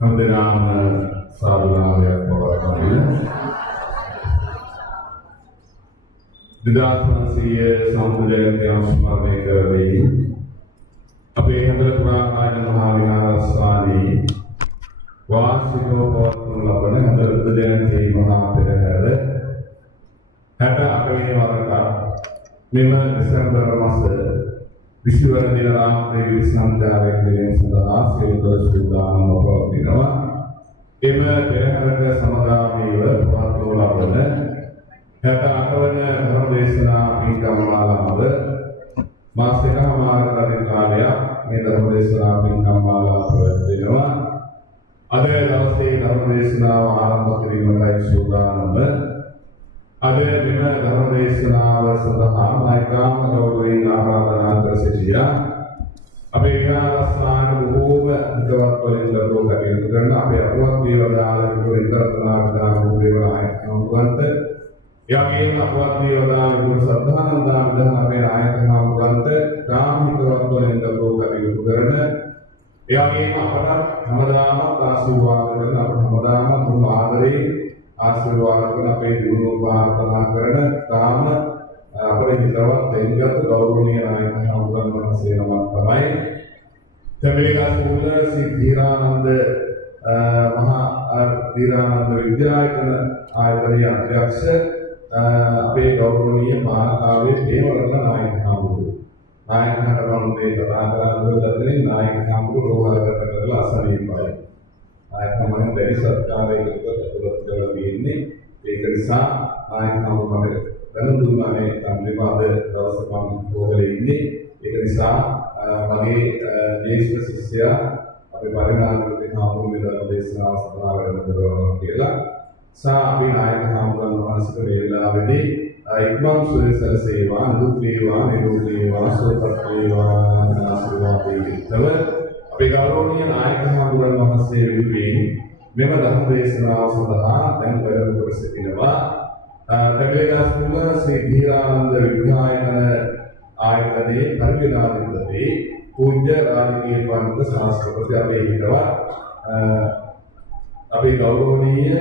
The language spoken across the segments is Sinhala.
හැමදෙනාම සාදුනාදයක් පවත්වන්න. 2000 සම්මුද ජයන්ති ස්මරණය කරදී අපේ හතර පුරාකායන මහා විහාරස්ථානයේ වාර්ෂිකව පවත්වනු ලබන හතර ජයන්ති මහා පෙරහැර 68 වෙනි වරට මෙම දෙසැම්බර් මාස 20 වන දින රාත්‍රියේ විසංචාරය කිරීම සඳහා සියලු සූදානම් පවතිනවා. එම පෙරහැරට සමගාමීව පවත්වනු ලබන 68 වන ධර්මදේශනා පින්කම්මාලාව මාස එකමාරකට කාලයක් මේ ධර්මදේශනා පින්කම්මාලාව පැවැත්වෙනවා. අද දවසේ ධර්මදේශනාව ආරම්භ කිරීමටයි සූදානම. අද මෙම ධර්මදේශනාව සඳහා මෛත්‍රාම ගෞරවයෙන් ආරාධනා කර සිටියා. අපේ විහාරස්ථාන බොහෝම හිතවත් වලින් ලබෝ කටයුතු කරන අපේ අපවත් දේවදාල විතරතනාවදා මුදේවරාය කවුන්ත යගේ අපවත් දේවදාල ගුරු සද්ධානන්දා විදහාන අපේ ආයතන කවුන්ත ගාමිකවත් වලින් ලබෝ කටයුතු කරන යගේ අපට හැමදාම ආශිර්වාද කරන අප හැමදාම දුක් ආදරේ ආශිර්වාද කරන අපේ දිනුව ප්‍රාර්ථනා කරන තාම අපේ හිතවත් දෙවියන් ගෞරවනීය ආයතන කවුන්ත වහන්සේ නමක් තමයි තමිලගස් මුල සිද්ධානන්ද මහා ධීරානන්ද විද්‍යායතන ආයතනයේ අධ්‍යක්ෂ අපේ ගෞරවනීය මානකාවේ දේවරත්න නායක හමුදුරු නායක හමුදුරුගේ කතාකරන නායක හමුදුරු රෝහලකට කරලා අසනීපයි නායක හමුදුරුන් දෙවි සත්කාරයකට ඇතුළත් කරලා තියෙන්නේ. ඒක නිසා නායක හමුදුරුන්ට දැනුම් දුන්නානේ සම්ප්‍රදාය දවස මම රෝහලේ ඉන්නේ. ඒක නිසා මගේ දේශීය ශිෂ්‍යයා අපේ පරිණාමකදී හමුදුරුගේ ධර්ම දේශනාව සඳහා වැඩම කරනවා කියලා අපි නායක හමුදුරුවෝ වහන්සේට මේ වෙලාවේදී ඉක්මන් සුවසේ සේවා දුක් වේවා නිරෝගී වේවා සුවපත් වේවා ආශිර්වාද වේවා. අපේ ගෞරවනීය නායක හමුදුරුවෝ වහන්සේ වෙනුවෙන් මෙම ධර්ම දේශනාව සඳහා දැන් වැඩම කර සිටිනවා. තමිලගස් මුල ශ්‍රී ධීරානන්ද විද්‍යායතන ආයතනයේ පරිවිනාධිපති පූජ්‍ය රාජකීය පඬිතු ශාස්ත්‍රපති අපේ හිතවත් අපේ ගෞරවනීය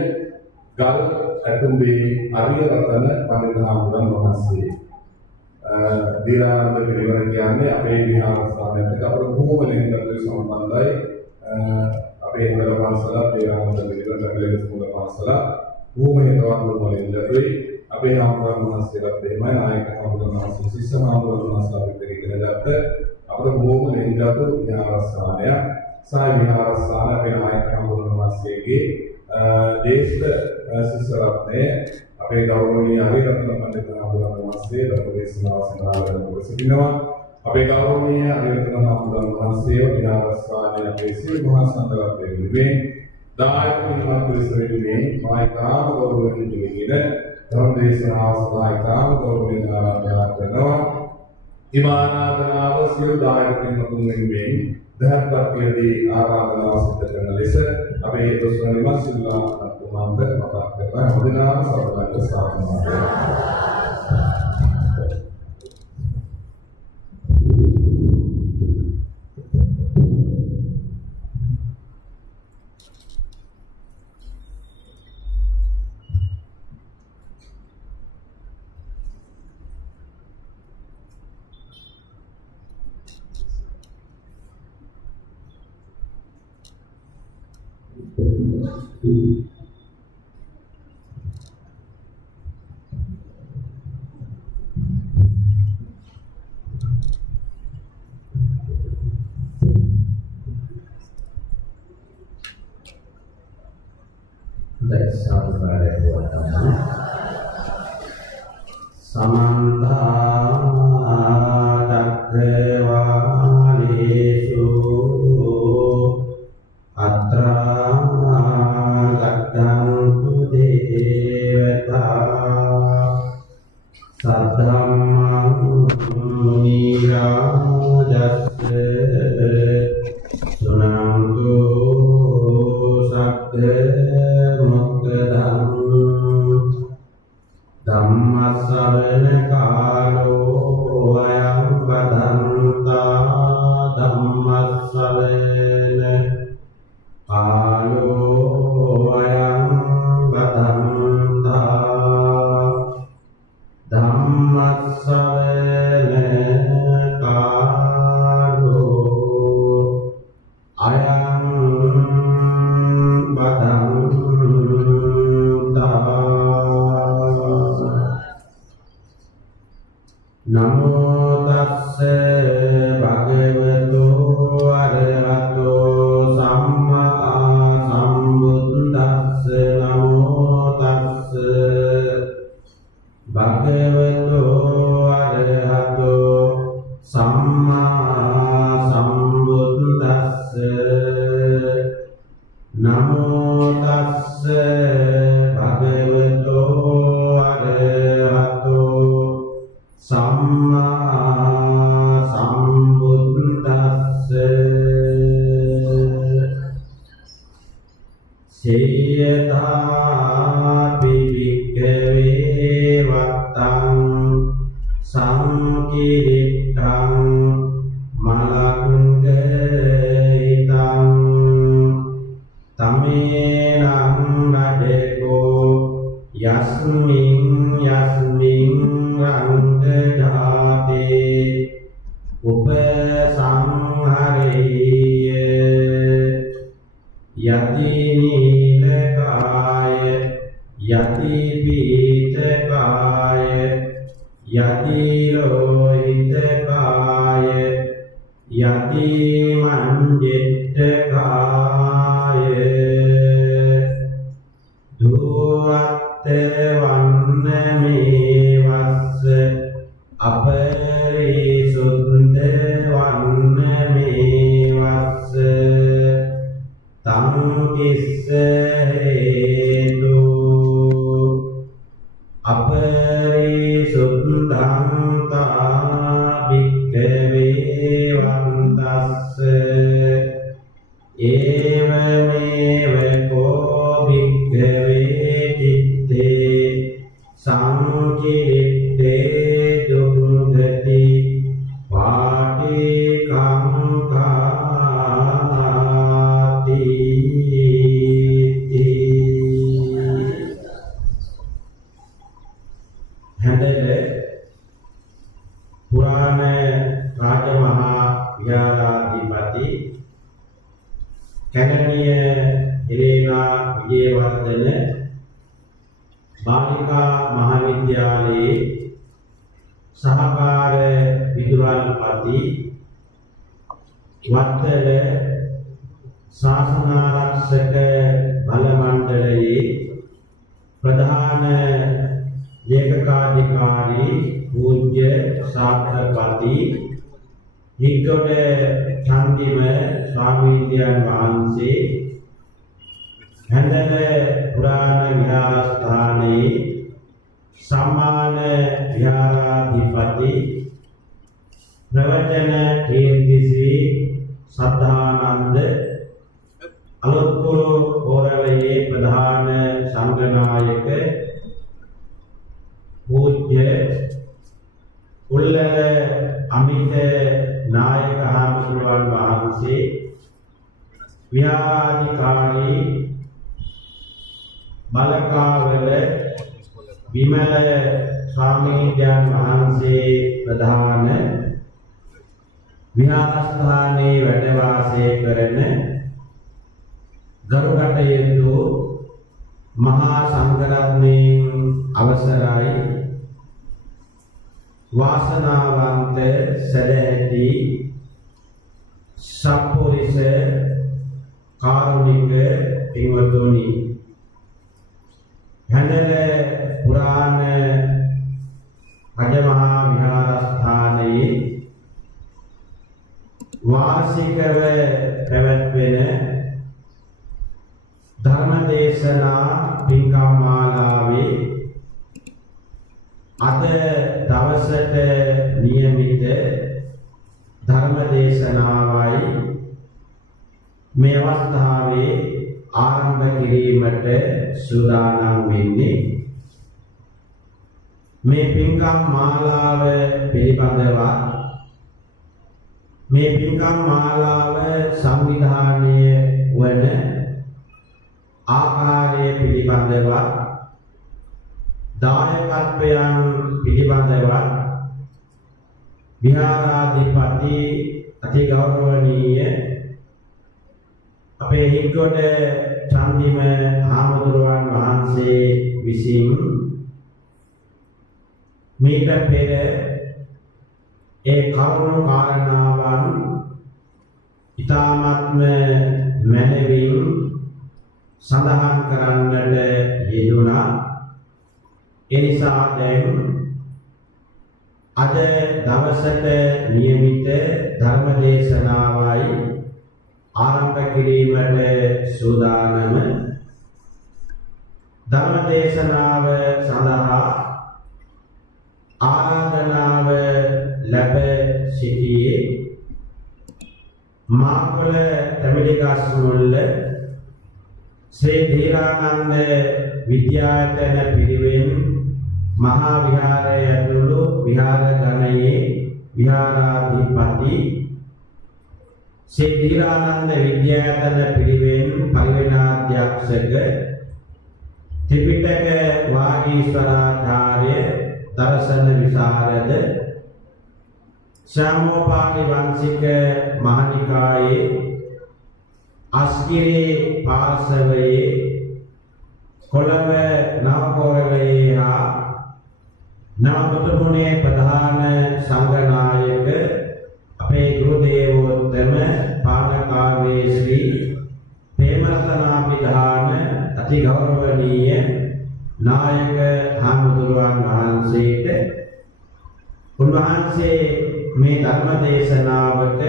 ගල් ඇතුම්බේ අරිය රතන පඬිතුමාණන් වහන්සේ ධීරානන්ද පිරිවර කියන්නේ අපේ විහාරස්ථානයත් එක්ක අපේ භූමලෙන්දට සම්බන්ධයි. අපේ හතර පන්සල ධීරානන්ද පිරිවර තමිලගස් මුල පන්සල භූමලෙන්දවත් භූමලෙන්දට අපේ හාමුදුරුවෝ වහන්සේලාත් එහෙමයි නායක හාමුදුරුවෝ වහන්සේ ශිෂ්‍ය හාමුදුරුවෝ වහන්සේලා අපිට ඉගෙන ගත්ත අපේ භූමලෙන්දට විහාරස්ථානය සාය විහාරස්ථාන අපේ නායක හාමුදුරුවෝ වහන්සේගේ දේශ ශිෂ්‍ය රත්නයේ අපේ ගෞරවනීය අරිරත්න පඬිතුමාණන් වහන්සේ ධර්මදේශනාව සඳහා වැඩම සිටිනවා. අපේ ගෞරවනීය අරිරත්න හාමුදුරුවෝ වහන්සේ විහාරස්ථානයේ අපේ සිල් මහා සංඝරත්නය වෙනුවෙන් දායක පින්වත් පිරිසෙන්නේ මායිකාම ගෞරවයෙන් ඉගෙන ධර්මදේශනාව සඳහා ගෞරවයෙන් ආරාධනා කරනවා. ඉමානාදනාව සියලු දායක පින්වතුන් වෙනුවෙන් දහත්පත්යේදී ආරාධනාව සිදු කරන ලෙස අපේ දොස්තර නිවාසිලා අතුමාන්ද මතක් කරලා හොඳිනා සර්වඥ සාකච්ඡා ධම්මස්සවන කාලෝ නමෝ තස්ස භගවතෝ අරහතෝ සම්මා සම්බුද්දස්ස සේයතා පිවික්ඛවේ වත්තං සංකිරිට්ඨං මලංගිතං තමේනං රජකෝ යස්මින් රංගධාතේ උපසංහරේය යති නීලකාය යති පීතකාය යති ලෝහිතකාය යති මංජිත්තකාය දුවත්ත වන්නමේ වස්ස අපරිසුද්ධ වන්නමේ වස්ස තං කිස්ස හේතු අපරිසුද්ධං තා භික්ඛවේ වන්තස්ස ඒවමේව කෝ භික්ඛවේ චිත්තේ සංකිරිට්ඨේ දුක්ඛති පාටිකංකාති හැදෙල පුරාණ රාජමහා විහාරාධිපති කැලණිය එලේනා විජේවර්ධන බාලිකා මහාවිද්‍යාලයේ සහකාර විදුහල්පති වත්තල ශාසනාරක්ෂක බල මණ්ඩලයේ ප්‍රධාන ලේකකාධිකාරී පූජ්‍ය ශාස්ත්‍රපති හිග්ගොඩ චන්දිම ස්වාමීන් වහන්සේ හැන්දල පුරාණ විහාරස්ථානයේ සම්මාන විහාරාධිපති ප්‍රවචන කීර්තිශ්‍රී සද්ධානන්ද අලුත්පුර කෝරළයේ ප්‍රධාන සංඝනායක පූජ්‍ය උල්ලල අමිත නායක හාමුදුරුවන් වහන්සේ විහාරාධිකාරී බලකාවල විමල ස්වාමීන් වහන්සේ ප්‍රධාන විහාරස්ථානයේ වැඩ වාසය කරන ගරුකටයුතු මහා සංඝරත්නයන් අවසරයි වාසනාවන්ත සදැහැති සප්පුරිස කාරුණික පින්වතුනි හැඳල පුරාණ රජමහා විහාරස්ථානයේ වාර්ෂිකව පැවැත්වෙන ධර්මදේශනා පින්කම් මාලාවේ අද දවසට නියමිත ධර්මදේශනාවයි මේ අවස්ථාවේ ආරම්භ කිරීමට සූදානම් වෙන්නේ මේ පින්කම් මාලාව පිළිබඳව මේ පින්කම් මාලාව සංවිධානය වන ආකාරය පිළිබඳව දායකත්වයන් පිළිබඳව විහාරාධිපති අතිගෞරවනීය අපේ හිග්ගොඩ චන්දිම හාමුදුරුවන් වහන්සේ විසින් මීට පෙර ඒ කරුණු කාරණාවන් ඉතාමත්ම මැනවින් සඳහන් කරන්නට යෙදුණා. ඒ නිසා දැන් අද දවසට නියමිත ධර්ම දේශනාවයි ආරම්භ කිරීමට සූදානම ධර්ම දේශනාව සඳහා ආරාධනාව ලැබ සිටියේ මාකොළ තමිලිගස්මුල්ල ශ්‍රී ධීරානන්ද විද්‍යායතන පිරිවෙන් මහා විහාරය ඇතුළු විහාර ගණයේ විහාරාධිපති ශ්‍රී ධීරානන්ද විද්‍යායතන පිරිවෙන් පරිවෙනාධ්‍යක්ෂක ත්‍රිපිටක වාගීශ්වරාචාර්ය දර්ශන විශාරද ශ්‍යාමෝපාලි වංශික මහනිකායේ අස්ගිරි පාර්ශවයේ කොළඹ නවකෝරළයේ හා නවමුතුමුණේ ප්‍රධාන සංඝනායක අපේ ගුරු දේවෝත්තම පානකාවේ ශ්‍රී ප්‍රේමරතනාභිධාන අති ගෞරවනීය නායක හාමුදුරුවන් වහන්සේට උන්වහන්සේ මේ ධර්ම දේශනාවට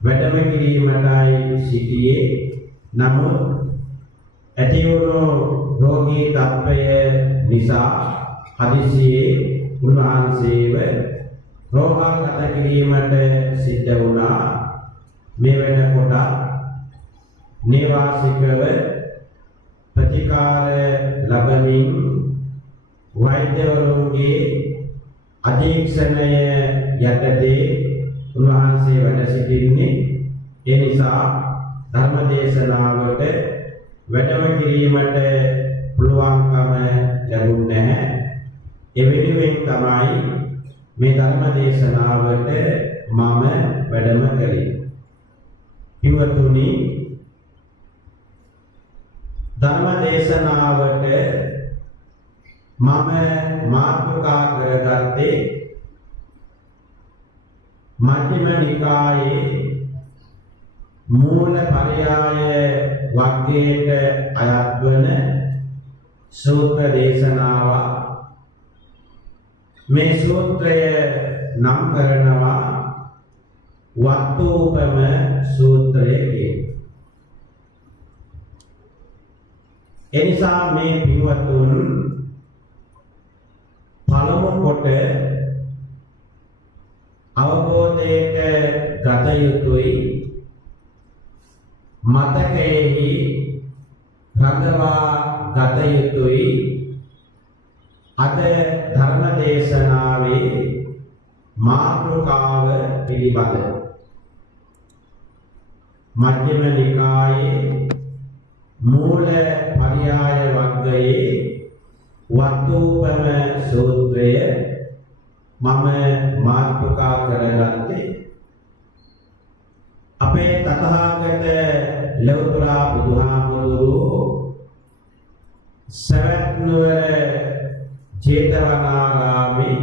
වැඩම කිරීමටයි සිටියේ. නමුත් ඇතිවුණු රෝගී තත්ත්වය නිසා හදිසියේ උන්වහන්සේව රෝහල්ගත කිරීමට සිද්ධ වුණා. මේ වෙනකොට නේවාසිකව ප්‍රතිකාර ලැබමින් වෛද්‍යවරුන්ගේ අධීක්ෂණය යටතේ උන්වහන්සේ වැඩ සිටින්නේ. ඒ නිසා ධර්ම දේශනාවට වැඩම කිරීමට පුළුවන්කම ලැබුණේ නැහැ. ඒ වෙනුවෙන් තමයි මේ ධර්ම දේශනාවට මම වැඩම කළේ. පින්වතුනි, ධර්ම දේශනාවට මම මාතෘකා කරගත්තේ මජ්ක්‍ධිම නිකායේ මූල පරයාය වග්ගයට අයත් වන සූත්‍ර දේශනාව. මේ සූත්‍රය නම් කරනවා වත්තුපම සූත්‍රය කියලා. එනිසා මේ පින්වතුන් පළමු කොට අවබෝධයට ගත යුතුයි, මතකයෙහි රඳවා ගත යුතුයි. අද ධර්ම දේශනාවේ මාතෘකාව පිළිබඳ මජ්ක්‍ධිම නිකායේ මූල පරයාය වග්ගයේ වත්තුපම සූත්‍රය මම මාතෘකා කරගත්තේ අපේ තථාගත ලෞතර බුදුහාමුදුරුවෝ සවැත් නුවර ජේතවනාරාමේ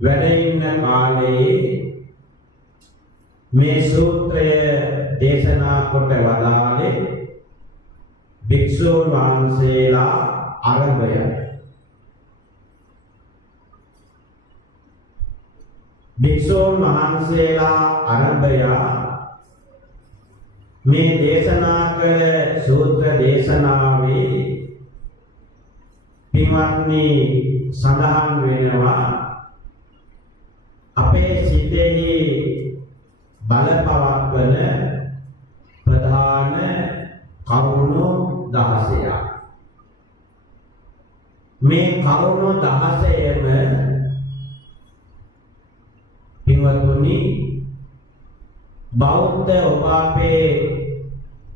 වැඩ ඉන්න කාලයේ මේ සූත්‍රය දේශනා කොට වදාළේ භික්ෂූන් වහන්සේලා අරඹය. භික්ෂූන් වහන්සේලා අරඹය මේ දේශනා කළ සූත්‍ර දේශනාවේ පින්වත්නි සඳහන් වෙනවා අපේ සිතෙහි බලපවත්වන ප්‍රධාන කරුණු 16ක්. මේ කරුණු 16ම පින්වත්නි බෞද්ධ ඔබ අපේ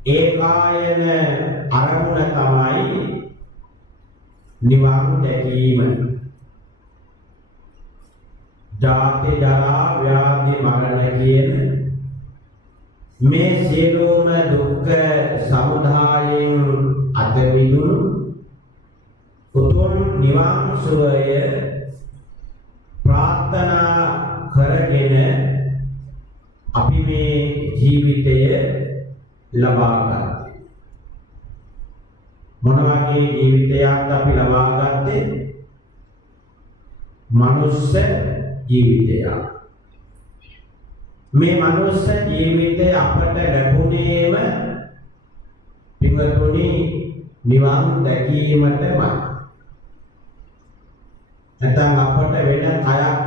ඒකායන අරමුණ තමයි නිවන් දැකීම. ජාති ජරා ව්‍යාධි මරණ කියන මේ සියලුම දුක්ඛ සමුදායෙන් අත මිදුණු උතුම් නිවන් සුවය ප්‍රාර්ථනා කරගෙන අපි මේ ජීවිතය ලබා ගන්නවා. මොන වගේ ජීවිතයක් අපි ලබා ගත්තේ? මනුස්ස ජීවිතයක්. මේ මනුස්ස ජීවිතය අපට ලැබුණේම පින්වතුනි නිවන් දැකීමටමයි. නැත්නම් අපට වෙන කයක්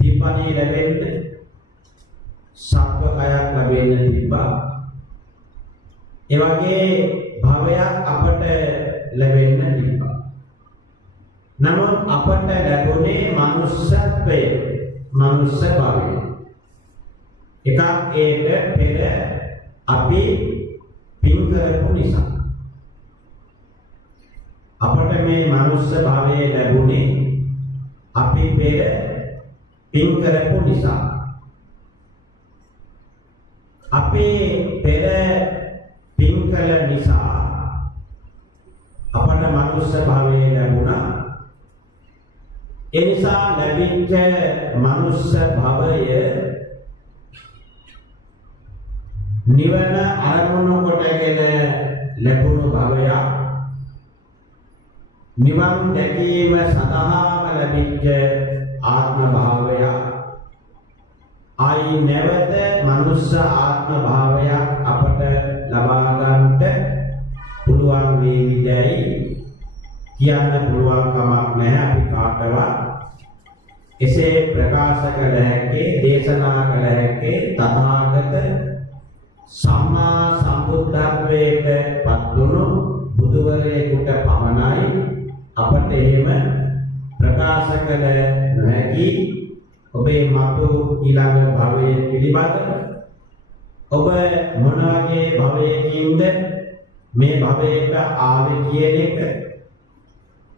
තිබ්බනේ ලැබෙන්න, සත්ව කයක් ලැබෙන්න තිබ්බා. ඒ වගේ භවයක් අපට ලැබෙන්න තිබ්බා. නමුත් අපට ලැබුණේ මනුස්සත්වය, මනුස්ස භවය. එකක් ඒක පෙර අපි පින් කරපු නිසා. අපට මේ මනුස්ස භවය ලැබුණේ අපි පෙර පින් කරපු නිසා. අපේ පෙර පින් කළ නිසා අපට මනුස්ස භවය ලැබුණා. ඒ නිසා ලැබිච්ච මනුස්ස භවය නිවන අරමුණු කොටගෙන ලැබුණු භවයක්. නිවන් දැකීම සඳහාම ලැබිච්ච ආත්ම භාවය. ආයි නැවත මනුස්ස ආත්ම භාවයක් අපට ලබා ගන්නට පුළුවන් වේවිදයි කියන්න පුළුවන් කමක් නැහැ. අපි කාටවත් එසේ ප්‍රකාශ කළ හැකි, දේශනා කළ හැකි තථාගත සම්මා සම්බුද්ධත්වයට පත් වුණු බුදුවරයෙකුට පමණයි අපට එහෙම ප්‍රකාශ කළ නොහැකි. ඔබේ මතු ඊළඟ භවයේ පිළිබඳ ඔබ මොන වගේ භවයකින්ද මේ භවයට ආවේ කියන එක,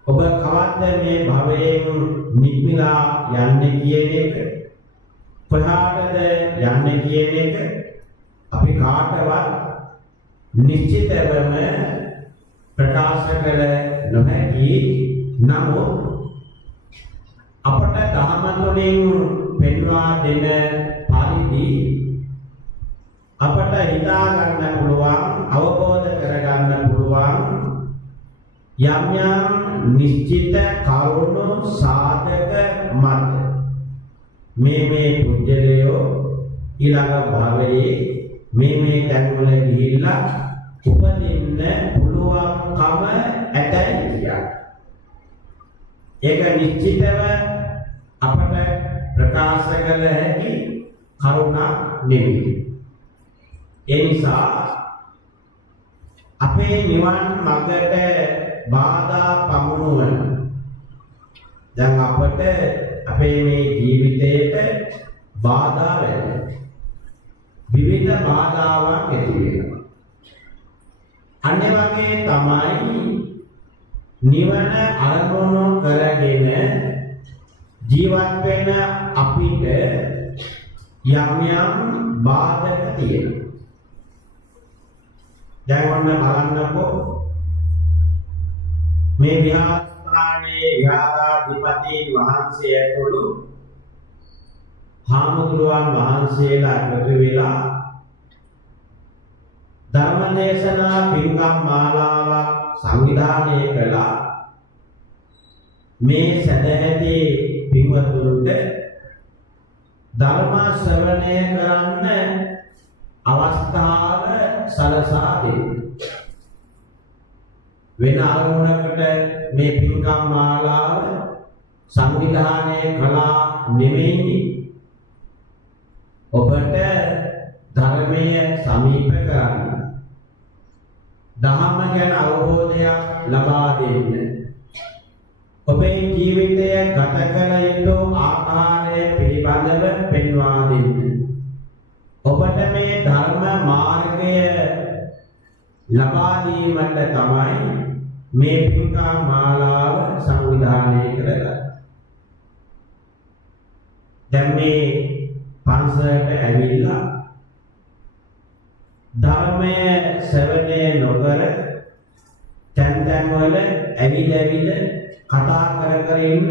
ඔබ කවද්ද මේ භවයෙන් නික්මිලා යන්නේ කියන එක, කොහාටද යන්නේ කියන එක අපි කාටවත් නිශ්චිතවම ප්‍රකාශ කළ නොහැකි. නමුත් අපට ධර්ම තුළින් පෙන්වා දෙන පරිදි අපට හිතා ගන්න පුළුවන්, අවබෝධ කර ගන්න පුළුවන් යම් යම් නිශ්චිත කරුණු සාධක මත මේ පුජ්‍යලයෝ ඊළඟ භවයේ මේ තැන්වල ගිහිල්ලා උපදින්න පුළුවන්කම ඇතයි කියන්නේ. ඒක නිශ්චිතව අපට ප්‍රකාශ කළ හැකි කරුණක් නෙවෙයි. ඒ නිසා අපේ නිවන් මඟට බාධා පමුණුවන, දැන් අපට අපේ මේ ජීවිතයට බාධා වෙනවා. විවිධ බාධාවන් ඇති වෙනවා. අනේ වගේ තමයි නිවන අරමුණු කරගෙන ජීවත් වෙන අපිට යම් යම් බාධක තියෙනවා. දැන් ඔන්න බලන්නකෝ මේ විහාරස්ථානයේ විහාරාධිපති වහන්සේ ඇතුළු හාමුදුරුවන් වහන්සේලා එකතු වෙලා ධර්ම දේශනා පින්කම් මාලාවක් සංවිධානය කළා. මේ සදැහැති පින්වතුන්ට ධර්ම ශ්‍රවණය කරන්න අවස්ථාව සලසා දෙන්න. වෙන අරමුණකට මේ පින්කම් මාලාව සංවිධානය කළා නෙමෙයි. ඔබට ධර්මය සමීප කරන්න, ධර්ම ගැන අවබෝධයක් ලබා දෙන්න, ඔබේ ජීවිතය ගත කළ යුතු ආකාරය පිළිබඳව පෙන්වා දෙන්න, ඔබට මේ ධර්ම මාර්ගය ලබා දීමට තමයි මේ පින්කම් මාලාව සංවිධානය කරලා. දැන් මේ පන්සලට ඇවිල්ලා ධර්මය ශ්‍රවණය නොකර තැන් වල ඇවිද කතා කර ඉන්න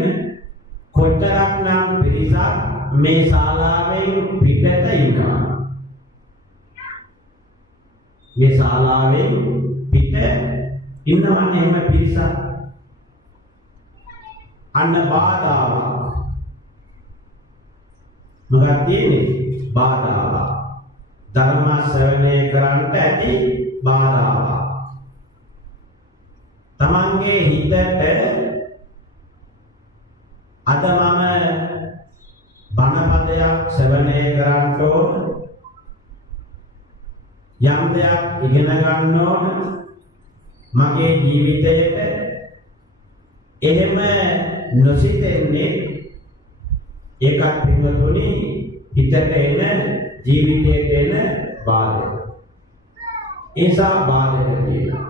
කොච්චරක්නම් පිරිසක් මේ ශාලාවෙන් පිටත ඉන්නවා. මේ ශාලාවෙන් පිට ඉන්නවනේ එහෙම පිරිසක්. අන්න බාධාවක්. මොකක්ද තියෙන්නේ? බාධාවක්. ධර්ම ශ්‍රවණය කරන්නට ඇති බාධාවක්. තමන්ගේ හිතට අද මම බණපදයක් ශ්‍රවණය කරන්න ඕන, යම් දෙයක් ඉගෙන ගන්න ඕන මගේ ජීවිතයට, එහෙම නොසිතෙන්නේ ඒකත් පින්වතුනි හිතට එන ජීවිතයට එන බාධක. ඒසා බාධක කියලා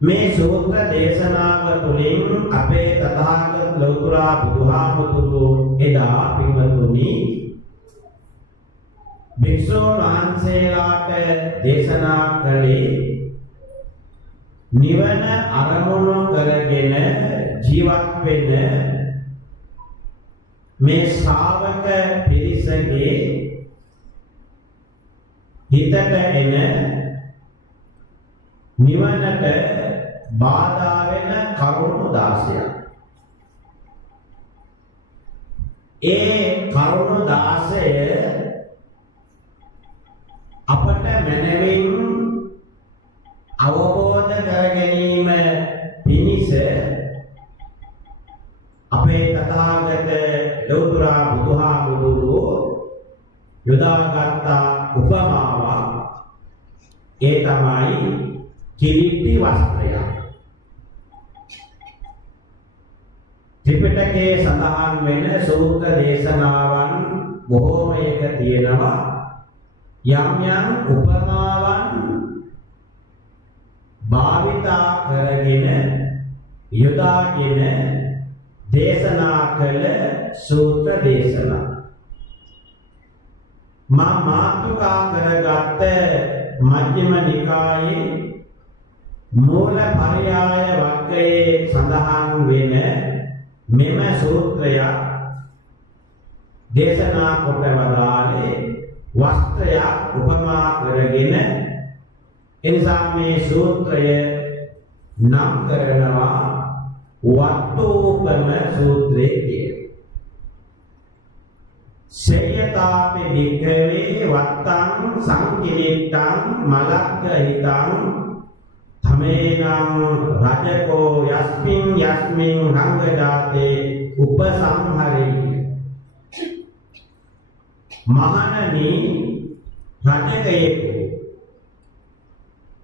මේ සූත්‍ර දේශනාව තුළින් අපේ තථාගත ලෞතර බුදුහාමුදුරුවෝ එදා පින්වතුනි භික්ෂුන් වහන්සේලාට දේශනා කළේ නිවන අරමුණු කරගෙන ජීවත් වෙන මේ ශ්‍රාවක පිරිසගේ හිතට එන නිවනට බාධා වෙන කරුණු 16ක්. ඒ කරුණු 16 අපට මනමින් අවබෝධ කර ගැනීම පිණිස අපේ තථාගත ලෞතර බුදුහාමුදුරුවෝ යොදාගත් උපමාවක් ඒ තමයි කිලිටි වස්ත්‍රය. ත්‍රිපිටකයේ සඳහන් වෙන සූත්‍ර දේශනාවන් බොහෝමයක තියෙනවා. යම් යම් උපමාවන් භාවිතා කරගෙන යොදාගෙන දේශනා කළ සූත්‍ර දේශනා. මා මාතෘකා කරගත්ත මජ්ක්‍ධිම නිකායේ මූල පරයාය වග්ගයේ සඳහන් වෙන මෙම සූත්‍රය දේශනා කොට වදාළේ වස්ත්‍රය උපමා කරගෙන. එනිසා මේ සූත්‍රය නම් කරනවා වට්ටෝපම සූත්‍රය කියලා. සේයතාපි වික්‍රවේ වත්තං සංකිලිට්ඨං මලක්ඛිතං තමේනං රජකෝ යස්මින් යස්මින් රංගජාතේ උපසංහරේ. මහණනි රජකයෙකු,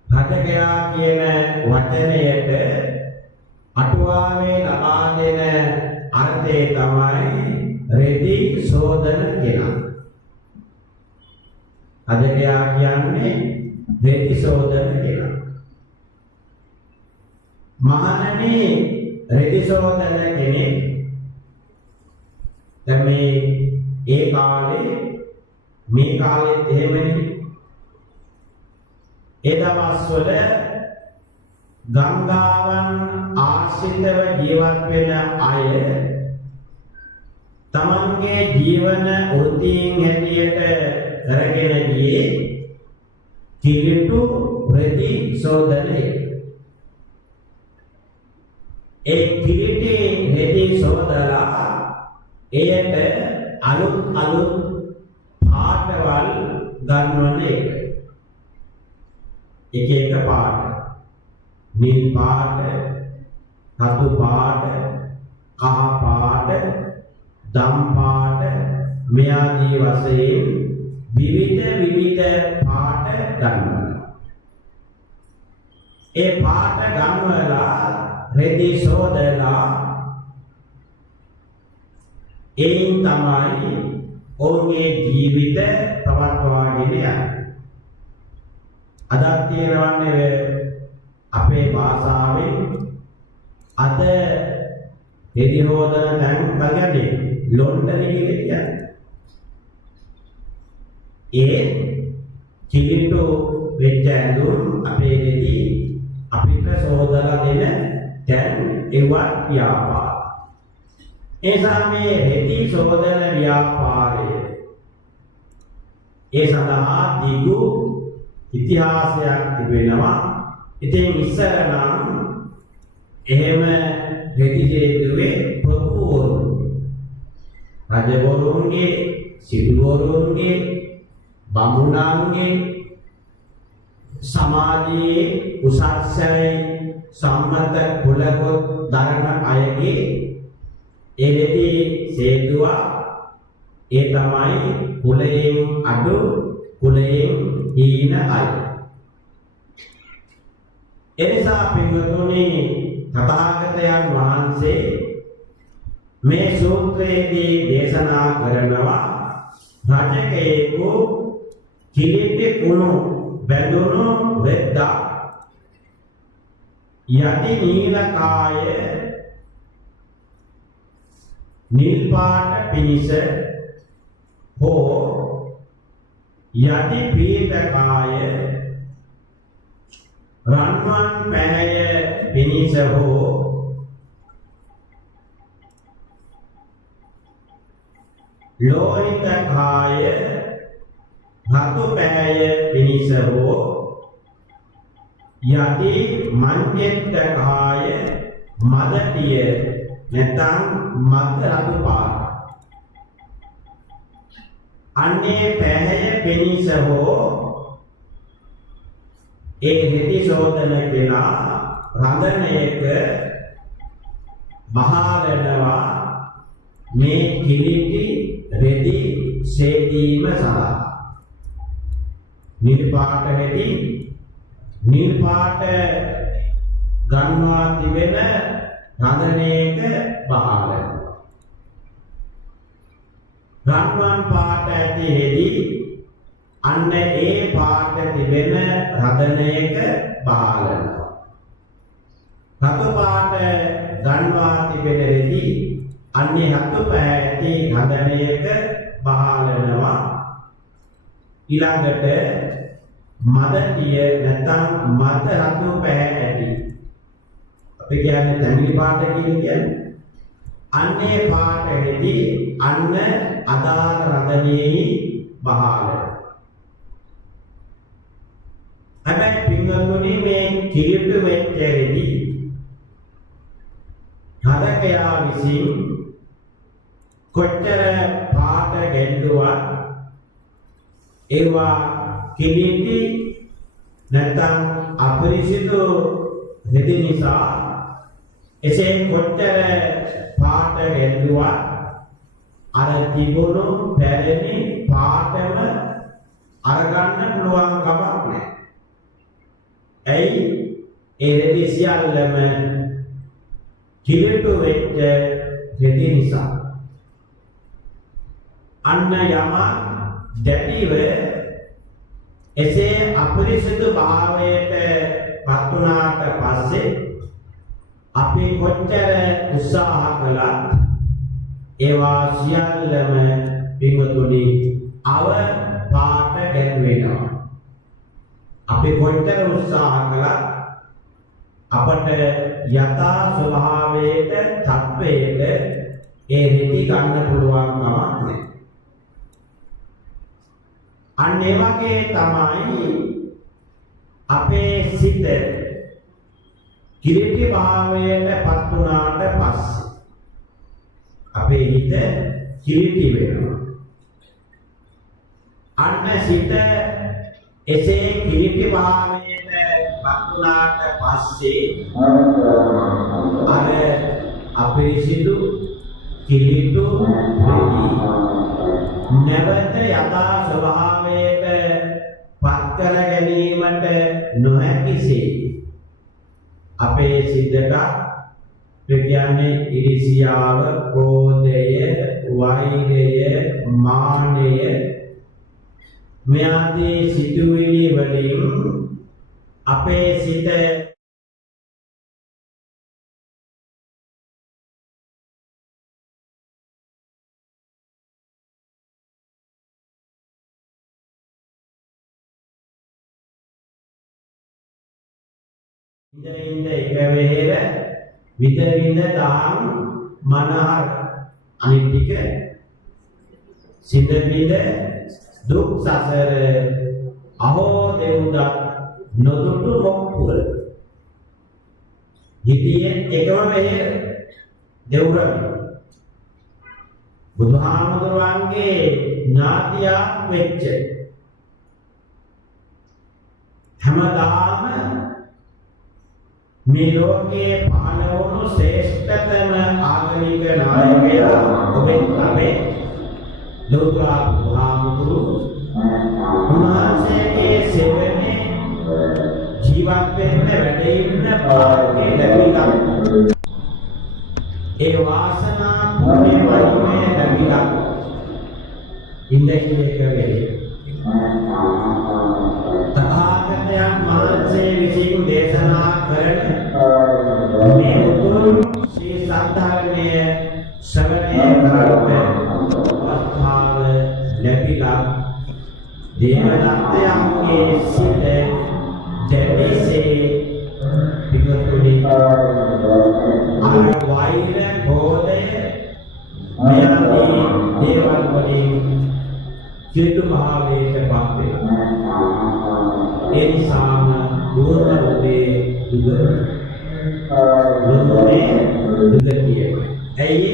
රජකයා කියන වචනයට අටුවාවේ ලබා දෙන අර්ථය තමයි රෙදි සෝදන කෙනා. රජකයා කියන්නේ රෙදි සෝදන කෙනා. මහණනි රෙදි සෝදන කෙනෙක් දැන් ඒ කාලේ මේ කාලෙත් එහෙමනේ. ඒ දවස්වල ගංගාවන් ආශ්‍රිතව ජීවත් වෙන අය තමන්ගේ ජීවන වෘත්තීන් හැටියට කරගෙන ගියේ කිලිටු රෙදි සෝදනය. ඒ කිලිටි රෙදි සෝදලා එයට අලුත් පාටවල් ගන්වන එක. එක පාට, නිල් පාට, රතු පාට, කහ පාට, දම් පාට මේ ආදී වශයෙන් විවිධ පාට ගන්වනවා. ඒ පාට ගන්වලා රෙදි සෝදලා එයින් තමයි ඔවුන්ගේ ජීවිත පවත්වාගෙන යන්නේ. අදත් තියෙනවන්නේ අපේ භාෂාවෙන් අද රෙදි හොදන තැන් බලන්නේ ලොන්ඩන කියලා කියන්නේ. ඒ කිලිටු වෙච්ච ඇඳුම් අපේ රෙදි අපිට සෝදලා දෙන තැන් ඒවත් ව්‍යාපාර. එසා මේ රෙදි සෝදන ව්‍යාපාරය ඒ සඳහා දීගු ඉතිහාසයක් තිබෙනවා. ඉතින් ඉස්සර නම් එහෙම රෙදි හේතුවේ ප්‍රභූවරු රජවරුන්ගේ සිටුවරුන්ගේ බමුණන්ගේ සමාජයේ උසස්සැයි සම්මත කුලගොත් දරන අයගේ එරෙදි සේදුවා ඒ තමයි කුලයෙන් අඩු කුලයෙන් හීන අය. එනිසා පින්වතුනි තථාගතයන් වහන්සේ මේ සූත්‍රයේදී දේශනා කරනවා රජකෙකු කිලිටි කුණු බැඳුණු වෙද්දා යටි නීලකාය නිල් පාට පිනිස හෝ යටි පීඨකාය රන්වන් පැහැය පිනිස හෝ ලෝහිතකාය රතු පැහැය පිනිස හෝ යටි මංජෙත්තකාය මදටිය නැත්නම් මද රතු පාට අන්නේ පැහැය පිනිස හෝ ඒ රෙදි ශෝධන කෙනා රඳනයක බහාලනවා මේ කිලිටි රෙදි සේදීම සඳහා නිල් පාට රෙදි නිල් පාට ගන්වා තිබෙන රඳනයක බහාලනවා රන්වන් පාට ඇති රෙදි අන්න ඒ පාට තිබෙන රඳනයක බහාලනවා රතු පාට ගන්වා තිබෙන රෙදි අන්නේ රතු පැහැති රඳනයක බහාලනවා ඊළඟට මදටිය නැත්නම් මද රතු පැහැ ඇති අපි කියන්නේ තැඹිලි පාට කියන්නේ අන්නේ පාට රෙදි අන්න අදාළ රඳනයේ බහාලනවා හැබැයි පින්වතුනි මේ කිලිටු වෙච්ච රෙදි හදකයා විසින් කොච්චර පාට ගැන්දුවත් ඒවා කිලිටි නැත්නම් අපරිසිදු රෙදි නිසා එසේ කොච්චර පාට ගැන්දුවත් අර තිබුණු පැරණි පාටම අරගන්න පුළුවන් කමක් නැහැ. ඇයි ඒ රෙදි සියල්ලම කිලිටු වෙච්ච රෙදි නිසා අන්න යම දැඩිව එසේ අපරිසිදු භාවයට පත් වුණාට පස්සේ අපි කොච්චර උත්සාහ කළත් ඒවා සියල්ලම පින්වතුනි අව පාට ගැන්වෙනවා අපි කොච්චර උත්සාහ කළත් අපට යථා ස්වභාවයට තත්වයට ඒ රෙදි ගන්න පුළුවන් කමක් නැහැ. අන්න ඒ වගේ තමයි අපේ සිත කිලිටි භාවයට පත් වුණාට පස්සේ අපේ හිත කිලිටි වෙනවා. අන්න සිත එසේ කිලිටි භාවයට පත් වුණාට පස්සේ අර අපරිසිදු කිලිටු රෙදි නැවත යථා ස්වභාවයට පත් කර ගැනීමට නොහැකිසේ අපේ සිතට කියන්නේ ඉරිසියාව, ක්‍රෝධය, වෛරය, මානය මෙයාදී සිතුවිලි වලින් අපේ සිත ඉඳ එක වෙහෙර විද දාම් මනහර අනිත් ටික සිත විද දුක් සසර අහෝ දෙව්දත් නොදුටු මොක්කුල හිතියේ එකම වෙහෙර දෙව්රවි බුදුහාමුදුරුවන්ගේ ඥාතියක් වෙච්ච හැමදාම මේ ලෝකයේ පහළ වුණු ශ්‍රේෂ්ඨතම ආගමික නායකයා ඔබේ අපේ ලෝකා බුදුහාමුදුරුවෝ උන්වහන්සේගේ සේවනයේ ජීවත් වෙන්න වැඩ ඉන්න භාග්‍ය ලැබිලා ඒ වාසනා පුණ්‍ය වලිමේ ලැබිලා ඉන්දකිලේ කරේ තථාගතයන් වහන්සේ විසින් දේශනා කරන මේ උතුම් ශ්‍රී සද්ධර්මයේ ශ්‍රවණය කරන්න අවස්ථාව ලැබිලා දේවදත්තයන්ගේ සිත දැඩිසේ පිටුතුනි අර වෛර කෝපය මෙයාදී දේවල් වලින් සිතු භාවයට පත් වෙනවා ඒ නිසාම දුරේ දුගතිය ඇයි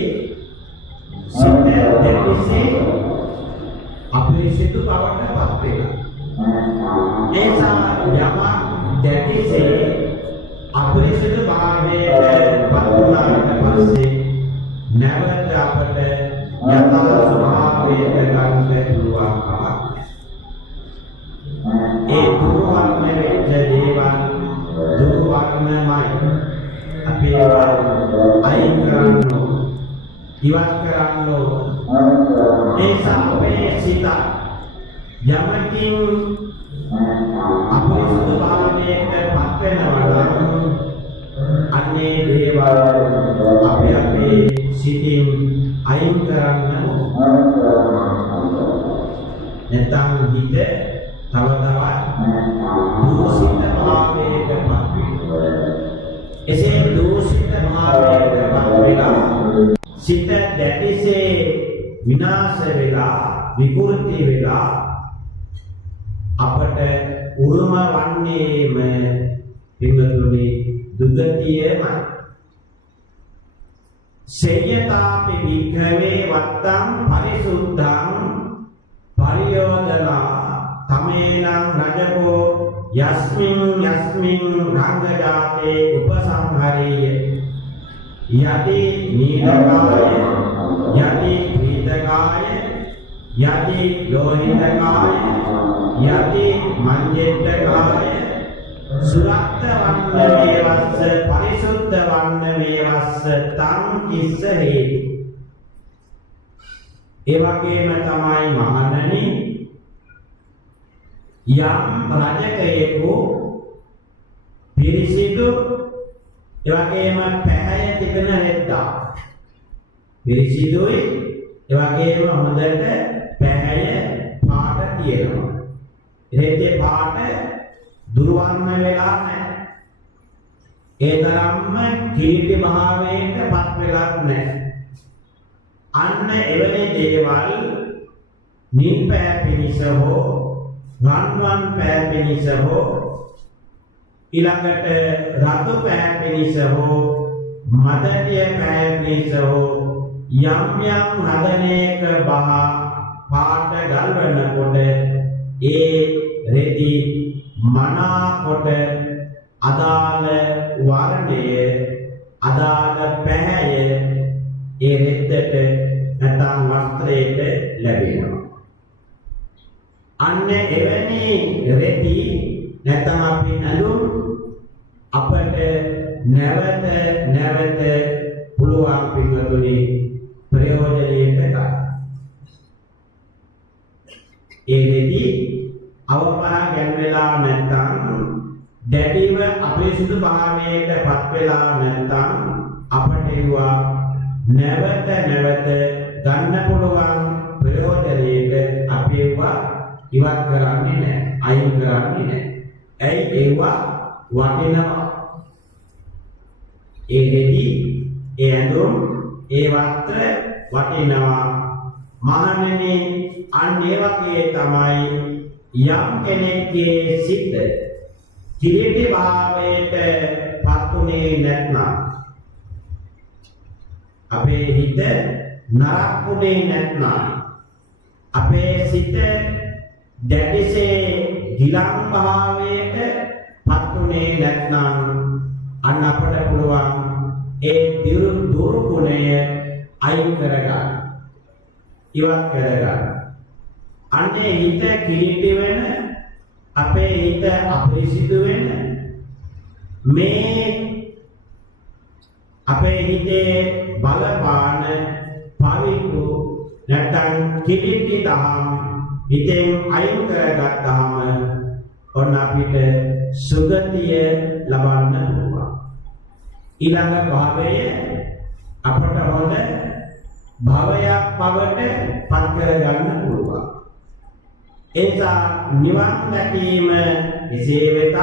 සිත දැඩිසේ අපිරිසිදු බවට පත් වෙනවා ඒසා යම දැඩිසේ අපිරිසිදු භාවයට පත් වුණාට පස්සේ නැවත අපට යථා ස්වභාවයට ගන්න පුළුවන් කමක් ඒ දුර්වර්ණ වෙච්ච දේවල් දුර්වර්ණමයි අපි අයින් කරන්න ඉවත් කරන්න ඒ සම්පේ සිත යමකින් අපරිසුදු භාවයට පත් වෙනවා අන්නේ දේවල් අපි අපේ සිතින් අයින් කරන්න නැත්නම් හිත තව තවත් දූෂිත භාවයට පත් වෙනවා එසේ දූෂිත භාවයට පත් වෙලා සිත දැඩිසේ විනාශ වෙලා විකෘති වෙලා අපට උරුම වන්නේම පින්වතුනි දුගතියමයි සේයතාපි වික්ඛවේ වත්තං පරිසුද්ධං පරියෝදනා තමේනං රජකෝ යස්මින් රංගජාතේ උපසංහරිය යති නීලකාය යති පීතකාය යති ලෝහිතකාය යති මංජෙත්තකාය සුරක්ත වන්න මේවස්ස පරිසුද්ධ වන්න මේවස්ස තං කිස්ස හේතු ඒ වගේම තමයි මහණනි යම් රජකයෙකු පිරිසිදු ඒ වගේම පැහැය තිබෙන රෙද්දක් පිරිසිදුයි ඒ වගේම හොඳට පැහැය පාට තියෙනවා රෙද්දේ පාට දුර්වර්ණ වෙලා නැහැ ඒ තරම්ම කීර්ති භාවයට පත් වෙලක් නැහැ අන්න එවැනි දේවල් නිල් පෑ පිනිස හෝ රන්වන් පෑ පිනිස හෝ ඊළඟට රතු පෑ පිනිස හෝ මදටිය පෑ පිනිස හෝ යම් රදනයක බහ පාට ගල්වනකොට ඒ රෙදි මනා කොට අදාළ වර්ණය අදාළ පැහැය ඒ රෙද්දට නැත්නම් වස්ත්‍රයට ලැබෙනවා අන්න එවැනි රෙදි නැත්නම් අපි අඳුම් අපට නැවත පුළුවන් පින්වතුනි ප්‍රයෝජනයට ගන්න ඒ රෙදි අවපරා ගැන්වෙලා නැත්නම් දැඩිව අපිරිසුදු භාවයට පත් වෙලා නැත්නම් අපට ඒවා නැවත ගන්න පුළුවන් ප්‍රයෝජනයට අපි ඒවා ඉවත් කරන්නේ නැහැ අයින් කරන්නේ නැහැ ඇයි ඒවා වටිනවා ඒ රෙදි ඒ ඇඳුම් ඒ වස්ත්‍ර වටිනවා මහණෙනි අන්න ඒ වගේ තමයි යම් කෙනෙක්ගේ සිත කිලිටි භාවයට පත්ුනේ නැත්නම් අපේ හිත නරකුනේ නැත්නම් අපේ සිත දැඩිසේ ගිලන් භාවයට පත්ුනේ නැත්නම් අන්න අපට පුළුවන් ඒ දුර්ගුණය අයින් කරගන්න ඉවත් කරගන්න අන්නේ හිත කිලිටි වෙන අපේ හිත අපිරිසිදු වෙන මේ අපේ හිතේ බලපාන පවිතු නැත්නම් කිලිටි දහම් හිතෙන් අයින් කරගත්තාම ඔන්න අපිට සුගතිය ලබන්න පුළුවන් ඊළඟ භවය අපට හොඳ භවයක් බවට පත් කරගන්න පුළුවන් එසා නිවන් දැකීම එසේ වෙතත්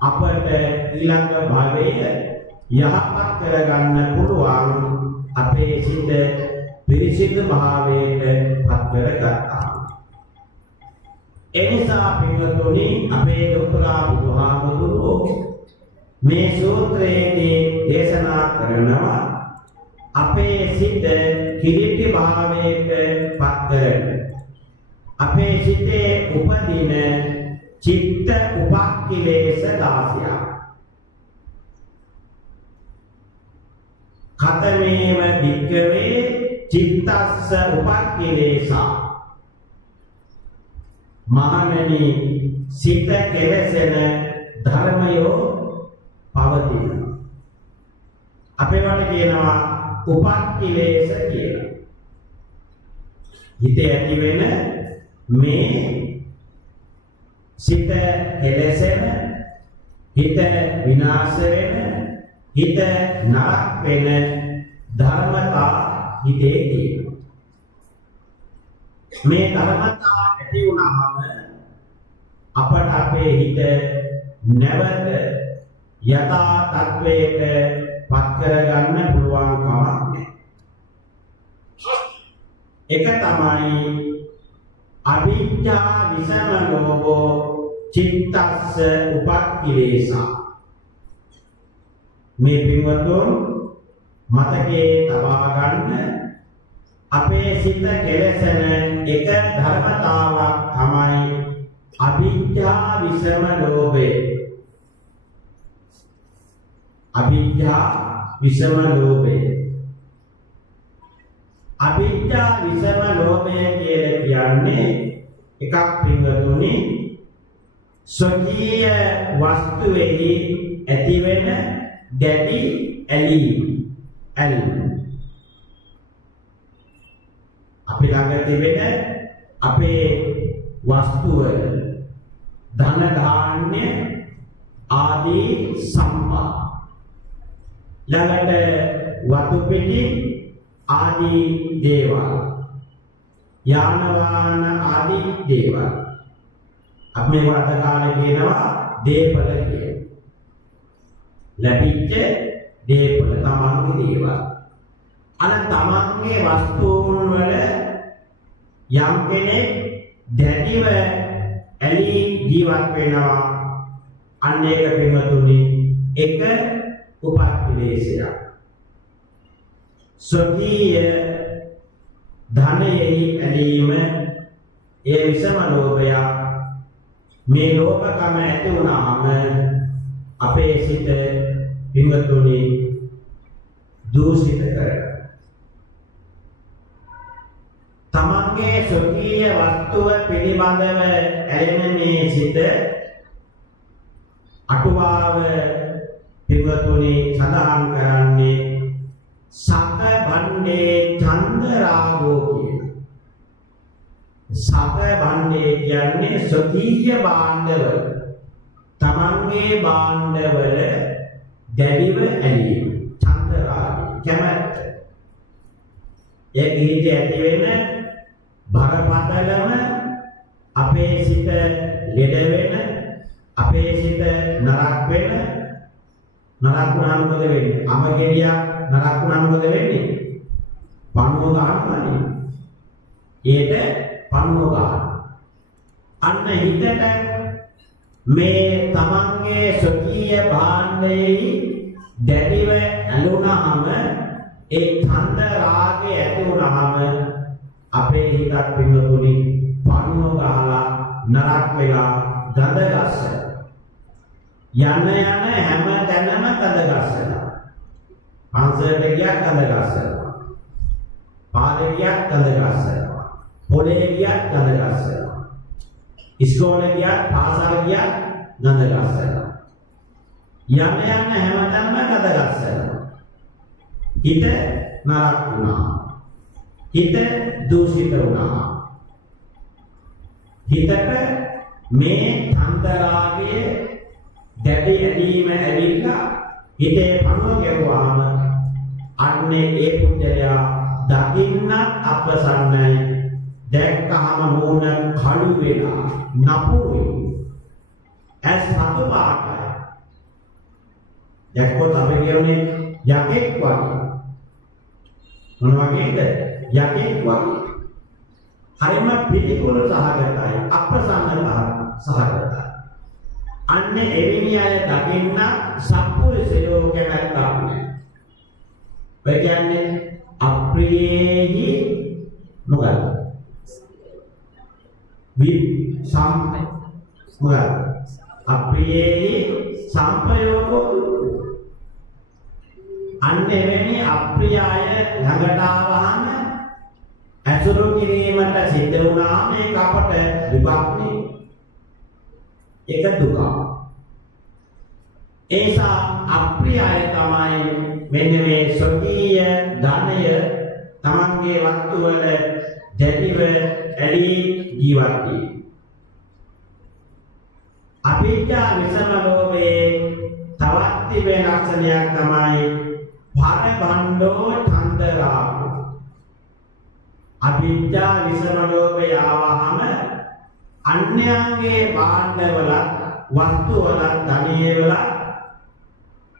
අපට ඊළඟ භවයේ යහපත් කරගන්න පුළුවන් අපේ සිත පිරිසිදු භාවයට පත් කරගත්තා. එනිසා පින්වතුනි අපේ දොස්තරා බුදුහාමුදුරුවෝ මේ සූත්‍රයේදී දේශනා කරනවා අපේ සිත කිලිටි භාවයට පත් කරගන්න අපේ සිතේ උපදින චිත්ත උපක්ඛිලේශ 16ක් කතමේව වික්කවේ චිත්තස්ස උපක්ඛිලේශා මහණෙනි සිත කෙලසෙන ධර්මයෝ පවතින අපේ වට කියනවා උපක්ඛිලේශ කියලා හිතේ ඇති වෙන මේ සිත කෙලසෙන හිත විනාශ වෙන හිත නරක වෙන ධර්මතා හිතේ තියෙනවා මේ ධර්මතා ඇති වුණාම අපට අපේ හිත නැවත යථා තත්වයට පත් කරගන්න පුළුවන් කමක් නැහැ එක තමයි අවිජ්ජා විසම ලෝභෝ චිත්තස්ස උපක්ඛිලේශා මේ පින්වතුන් මතකයේ තබා ගන්න අපේ සිත කෙලසෙන එක ධර්මතාවක් තමයි අවිජ්ජා විසම ලෝභය අවිජ්ජා විසම ලෝභය අවිජ්ජා විසම ලෝභය කියලා කියන්නේ එකක් පින්වතුනි ස්වකීය වස්තුවේහි ඇතිවෙන දැඩි ඇලීම අපි ළඟ තිබෙන අපේ වස්තුව ධන ධාන්‍ය ආදී සම්පත් ළඟට වතු පිටි ආදී දේවල් යාන වාහන ආදී දේවල් අපි වර්ත කාලේ කියනවා දීපල කියලා ලැබිච්ච දීපල තමන්ගේ දේවල් අන තමන්ගේ වස්තුන් වල යම් කෙනෙක් දැඩිව ඇලී ජීවත් වෙනවා අන්න ඒක පින්වතුනි එක උපක්ඛිලේශයක් ස්වකීය ධනයෙහි ඇලීම ඒ විසම ලෝභය මේ ලෝභකම ඇති වුණාම අපේ සිත පින්වතුනි දූෂිත කරනවා තමන්ගේ ස්වකීය වස්තුව පිළිබඳව ඇලෙන මේ සිත අටුවාව පින්වතුනි සඳහන් කරන්නේ සත බණ්ඩේ චන්ද රාගෝ කියන සත බණ්ඩේ කියන්නේ ස්වකීය භාණ්ඩවල තමන්ගේ භාණ්ඩවල දැඩිව ඇලීම චන්ද රාගය කැමැත්ත ඒ ගීත ඇති වෙන බරපතලම අපේ සිත ලෙඩ වෙන අපේ සිත නරක වෙන නරක වුණාම මොකද වෙන්නේ අමගෙඩියක් නරක වුණාම මොකද වෙන්නේ පණුව ගන්නවා ඒට පණුව ගන්න අන්න හිතට මේ තමන්ගේ ස්වකීය භාණ්ඩයේ දැඩිව ඇලුනහම ඒ ඡන්ද රාගය ඇති වුණාම අපේ හිතත් පිටුතුනි පණුව ගහලා නරක වෙලා ගඳ ගස්සන යන හැම තැනම ගඳ ගස්සනවා. පන්සලට ගියත් ගඳ ගස්සනවා. පාරේ ගියත් ගඳ ගස්සනවා. පොලේ ගියත් ගඳ ගස්සනවා. ඉස්කෝලේ ගියත් පාසල ගියත් ගඳ ගස්සනවා. යන හැම තැනම ගඳ ගස්සනවා. හිත නරක වුණා. හිත දූෂිත වුණා. හිතට මේ ඡන්දරාගයේ දැඩි ඇලීම ඇවිල්ලා හිතේ පණුව ගැවුවාම අන්නේ ඒ පුද්ගලයා දකින්න අපසන්නයි. දැක්කහම මූණ කළු වෙලා නපුරුයි. ඇස් හතු පාටයි. දැක්කොත් අපි කියන්නේ යකෙක් වගේ. මොන වගේද? යකෙක් වගේ. හරිම පිළිකුල් සහගතයි. අප්‍රසන්න සහගතයි. අන්න එවැනි අය දකින්න සත්පුරුෂයෝ කැමැත්තක් නැහැ. ඒ කියන්නේ අප්‍රියේහි මොකද? මොකද? අප්‍රියේහි සම්පයෝගෝ. අන්න එවැනි අප්‍රිය අය ළඟට ආවහම ඇසුරු කිරීමට සිද්ධ වුණාම ඒක අපට දුකක් නේ. ඒක දුක. ඒසා අප්‍රිය අය තමයි මෙන්න මේ ස්වකීය ධනය තමන්ගේ වස්තු වල දැඩිව ඇලී ජීවත් වී. අවිද්‍යා විසම ලෝභයේ තවත් තිබෙන ලක්ෂණයක් තමයි පරබණ්ඩෝ ඡන්දරාගෝ. අවිද්‍යා විසම ලෝභය ආවහම අන්‍යයන්ගේ භාණ්ඩවල වස්තුවල ධනියවල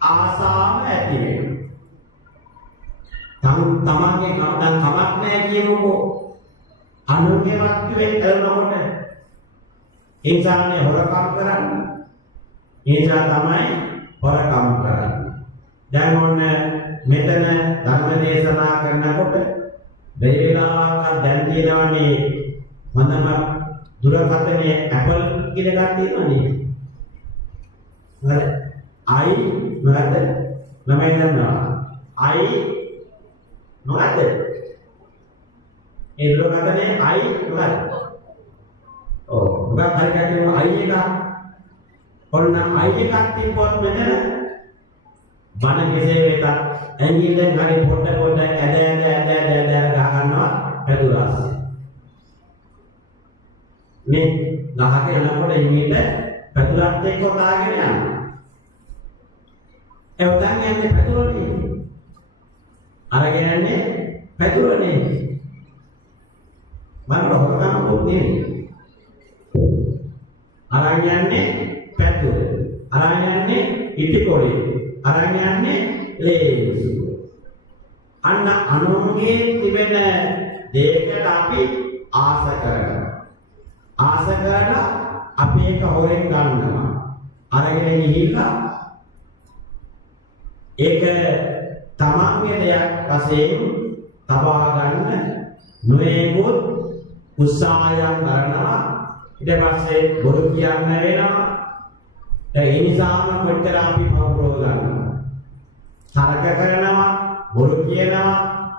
ආසාව ඇති වෙනවා. තමන්ගේ කවදා කමක් නැහැ කියනකෝ. අනුන්ගේ වස්තුවෙන් කරනකොට ඒසානේ හොරකම් කරන්නේ. ඒසා තමයි හොරකම් කරන්නේ. දැන් ඔන්න මෙතන ධර්ම දේශනා කරනකොට දෙවිලාවක් දැන් කියනවානේ මනම දුරකථනයේ Apple කියලා එකක් තියෙනවනේ. හරි. I මොකද්ද? ළමයි දන්නවා. I මොකද්ද? ඒ දුරකථනයේ I මොකද්ද? ඔව්. මොකක් හරි කියනවා I එක. ඔන්න I එකක් තිබ්බොත් මෙතන බණ කෙසේ වෙතත් ඇඟිල්ලෙන් හරි පොඩ ඇද ගහ ගන්නවා පැදුරස්. මේ ගහක යනකොට ඉන්නේ පැදුරත් එක්ක තාගෙන යනවා. ඒ උදන් යන්නේ පැදුරනේ. අරගෙන යන්නේ පැදුරනේ. මම හොරකම කරන්නේ. අරන් යන්නේ පැදුර. අරන් යන්නේ ඉටිකොලේ. අරන් යන්නේ ලේසු. අන්න අනුන්ගේ තිබෙන දෙයකට අපි ආස කරනවා. ආස කරලා අපි ඒක හොරෙන් ගන්නවා. අරගෙන ගිහිල්ලා ඒක තමන්ගේ දෙයක් වශයෙන් තබා ගන්න නොයෙකුත් උත්සාහයන් කරනවා. ඊට පස්සේ බොරු කියන්න වෙනවා. ඒ නිසාම කොච්චර අපි පවරෝ ගන්නවා. තරක කරනවා, බොරු කියනවා,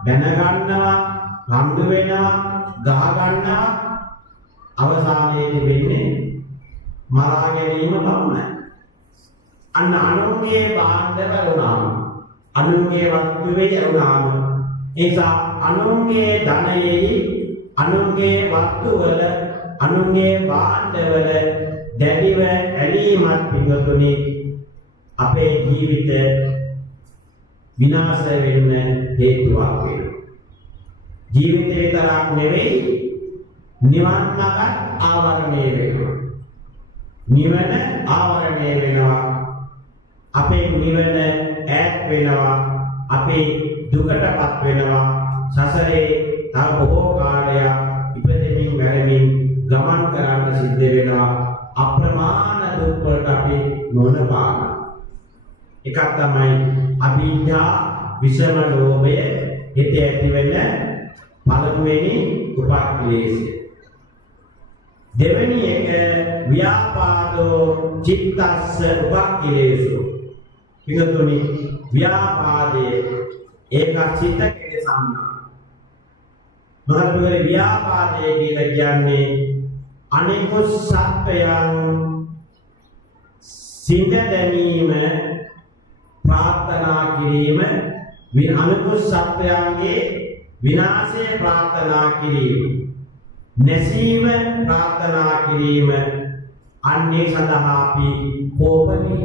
බැන ගන්නවා, රණ්ඩු වෙනවා, ගහ ගන්නවා. අවසානයේදී වෙන්නේ මරා ගැනීම පමණයි. අන්න අනුන්ගේ භාණ්ඩවල වුණාම, අනුන්ගේ වස්තුවේ වුණාම, ඒසා අනුන්ගේ ධනයේ, අනුන්ගේ වස්තුවල, අනුන්ගේ භාණ්ඩවල දැඩිව ඇලීමක් පිටුතුනි අපේ ජීවිත විනාශ වෙන්න හේතුවක් වෙනවා. ජීවිතේ විතරක් නෙවෙයි නිවන් මාර්ග ආවරණය වෙනවා. නිවන ආවරණය වෙනවා. අපේ නිවන ඈත් වෙනවා. අපේ දුකටපත් වෙනවා. සසරේ තව බොහෝ කාලයක් ඉපදෙමින් මැරෙමින් ගමන් කරන්න සිද්ධ වෙනවා. අප්‍රමාණ දුක් වලට අපි නොන පාන. එකක් තමයි අවිද්‍යා විෂම ලෝභය හිතේ ඇති වෙන පළමුවෙනි උපක්ලේශය. දෙවෙනි එක ව්‍යාපාදෝ චිත්තස්ස උපක්ලේශෝ. පිටුතුනි ව්‍යාපාදයේ ඒක චිත්ත කෙලෙසන්න. මොකද ව්‍යාපාදයේ කියලා කියන්නේ අනිකුත් සත්වයන් සිඳ දැමීම ප්‍රාර්ථනා කිරීම අනිකුත් සත්වයන්ගේ විනාශය ප්‍රාර්ථනා කිරීම නැසීම ප්‍රාර්ථනා කිරීම අන්නේ සඳහා අපි කෝපනි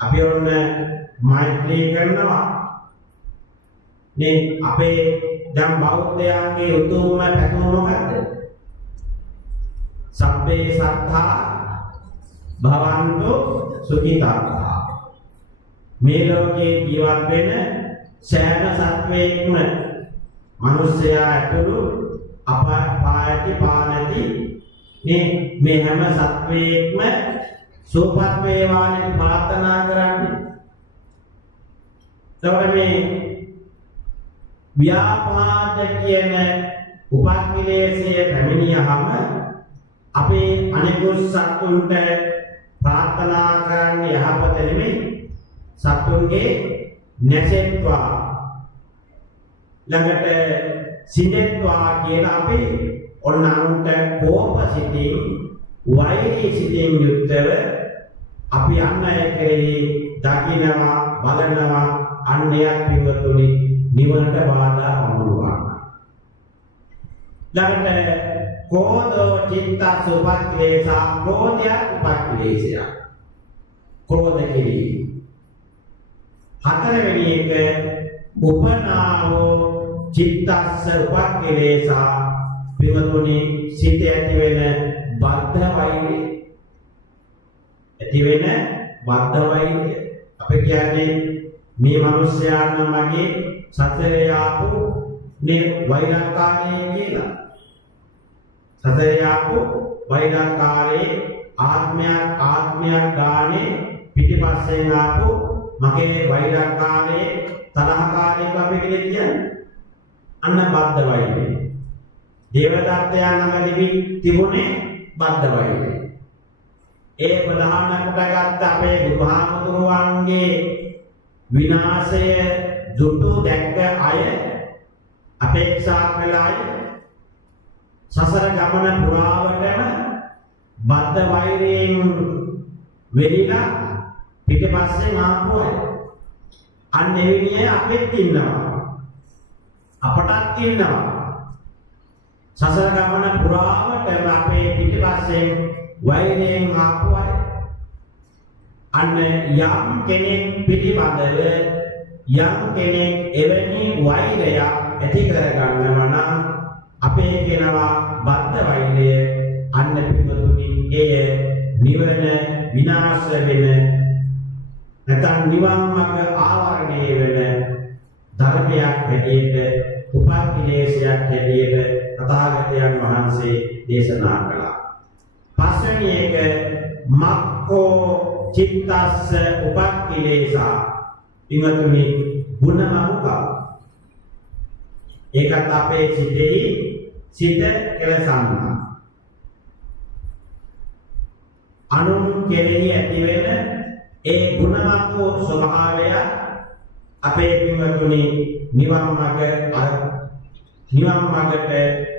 අපි ඔන්න මෛත්‍රී කරනවා නේ අපේ දැන් බෞද්ධයන්ගේ උතුම්ම පැතුම මොකද්ද? සබ්බේ සත්තා භවන්තු සුඛිතා. මේ ලෝකේ ජීවත් වෙන සෑම සත්වයෙක්ම මිනිසයා ඇතුළු අපායති පානති මේ හැම සත්වයෙක්ම සුවපත් වේවානේ ප්‍රාර්ථනා කරන්නේ. එතකොට මේ ව්‍යාපාද කියන උපක්ලේශය පැමිණියහම අපේ අනිකුත් සත්තුන්ට ප්‍රාර්ථනා කරන්නේ යහපත නෙමෙයි සත්තුන්ගේ නැසෙත්වා ළඟට සිඳෙත්වා කියලා අපි ඔන්න අනුන්ට කෝප සිතින් වෛරී සිතින් යුක්තව අපි අන් අය කෙරෙහි දකිනවා බලනවා අන්‍යයන් පිටුතුනි නිවනට බාධා වනවා. ළඟට කෝධෝ චිත්තස් උපක්ලේශා ක්‍රෝධය උපක්ලේශය. ක්‍රෝධ කිරීම. හතරවෙනි එක උපනාවෝ චිත්තස්ස උපක්ලේශා පිටුතුනි සිත ඇති වෙන බද්ධ වෛරය. ඇති වෙන බද්ධ වෛරය. අපි කියන්නේ මේ මිනිස්යාන් මගේ සතරේ ආපු මේ වෛරකාරී කියලා. සතරේ ආපු වෛරකාරී ආත්මයක් ගානේ පිටිපස්සෙන් ආපු මගේ වෛරකාරී තරහකාරී අපි කියන්නේ අන්න බද්ධ වෛරය. දේවදත්තයන් ළඟදී තිබුණේ බද්ධ වෛරය. ඒ ප්‍රධාන කොටගත් අපේ බුදුහාමුදුරුවන්ගේ විනාශය දුටු දැක්ක අය අපේක්ෂා කළ අය සසර ගමන පුරාවටම බද්ධ වෛරයෙන් වෙලිලා පිටපස්සෙන් ආපු අය. අන්න එවිනිය අපෙත් ඉන්නවා. අපටත් ඉන්නවා. සසර ගමන පුරාවටම අපේ පිටපස්සෙන් වෛරයෙන් ආපු අය. අන්න යම් කෙනෙක් පිළිබඳව යම් කෙනෙක් එවැනි වෛරයක් ඇති කරගන්නවා නම් අපේ කෙනවා බද්ධ වෛරය අන්න පිටුතුනි එය නිවන විනාශ වෙන නැත්නම් නිවන් මාර්ග ආවරණය වෙන ධර්මයක් හැටියට උපක්ලේශයක් හැටියට තථාගතයන් වහන්සේ දේශනා කළා. පස්වෙනි එක මක්ඛෝ චිත්තස්ස උපක්ලේශා ඉමතුනි ගුණමක. ඒකත් අපේ සිතෙහි සිත කෙලසන්න. අනුන් කෙරෙහි ඇති වෙන ඒ ගුණමක ස්වභාවය අපේ පින්වතුනි නිවන් මාර්ගට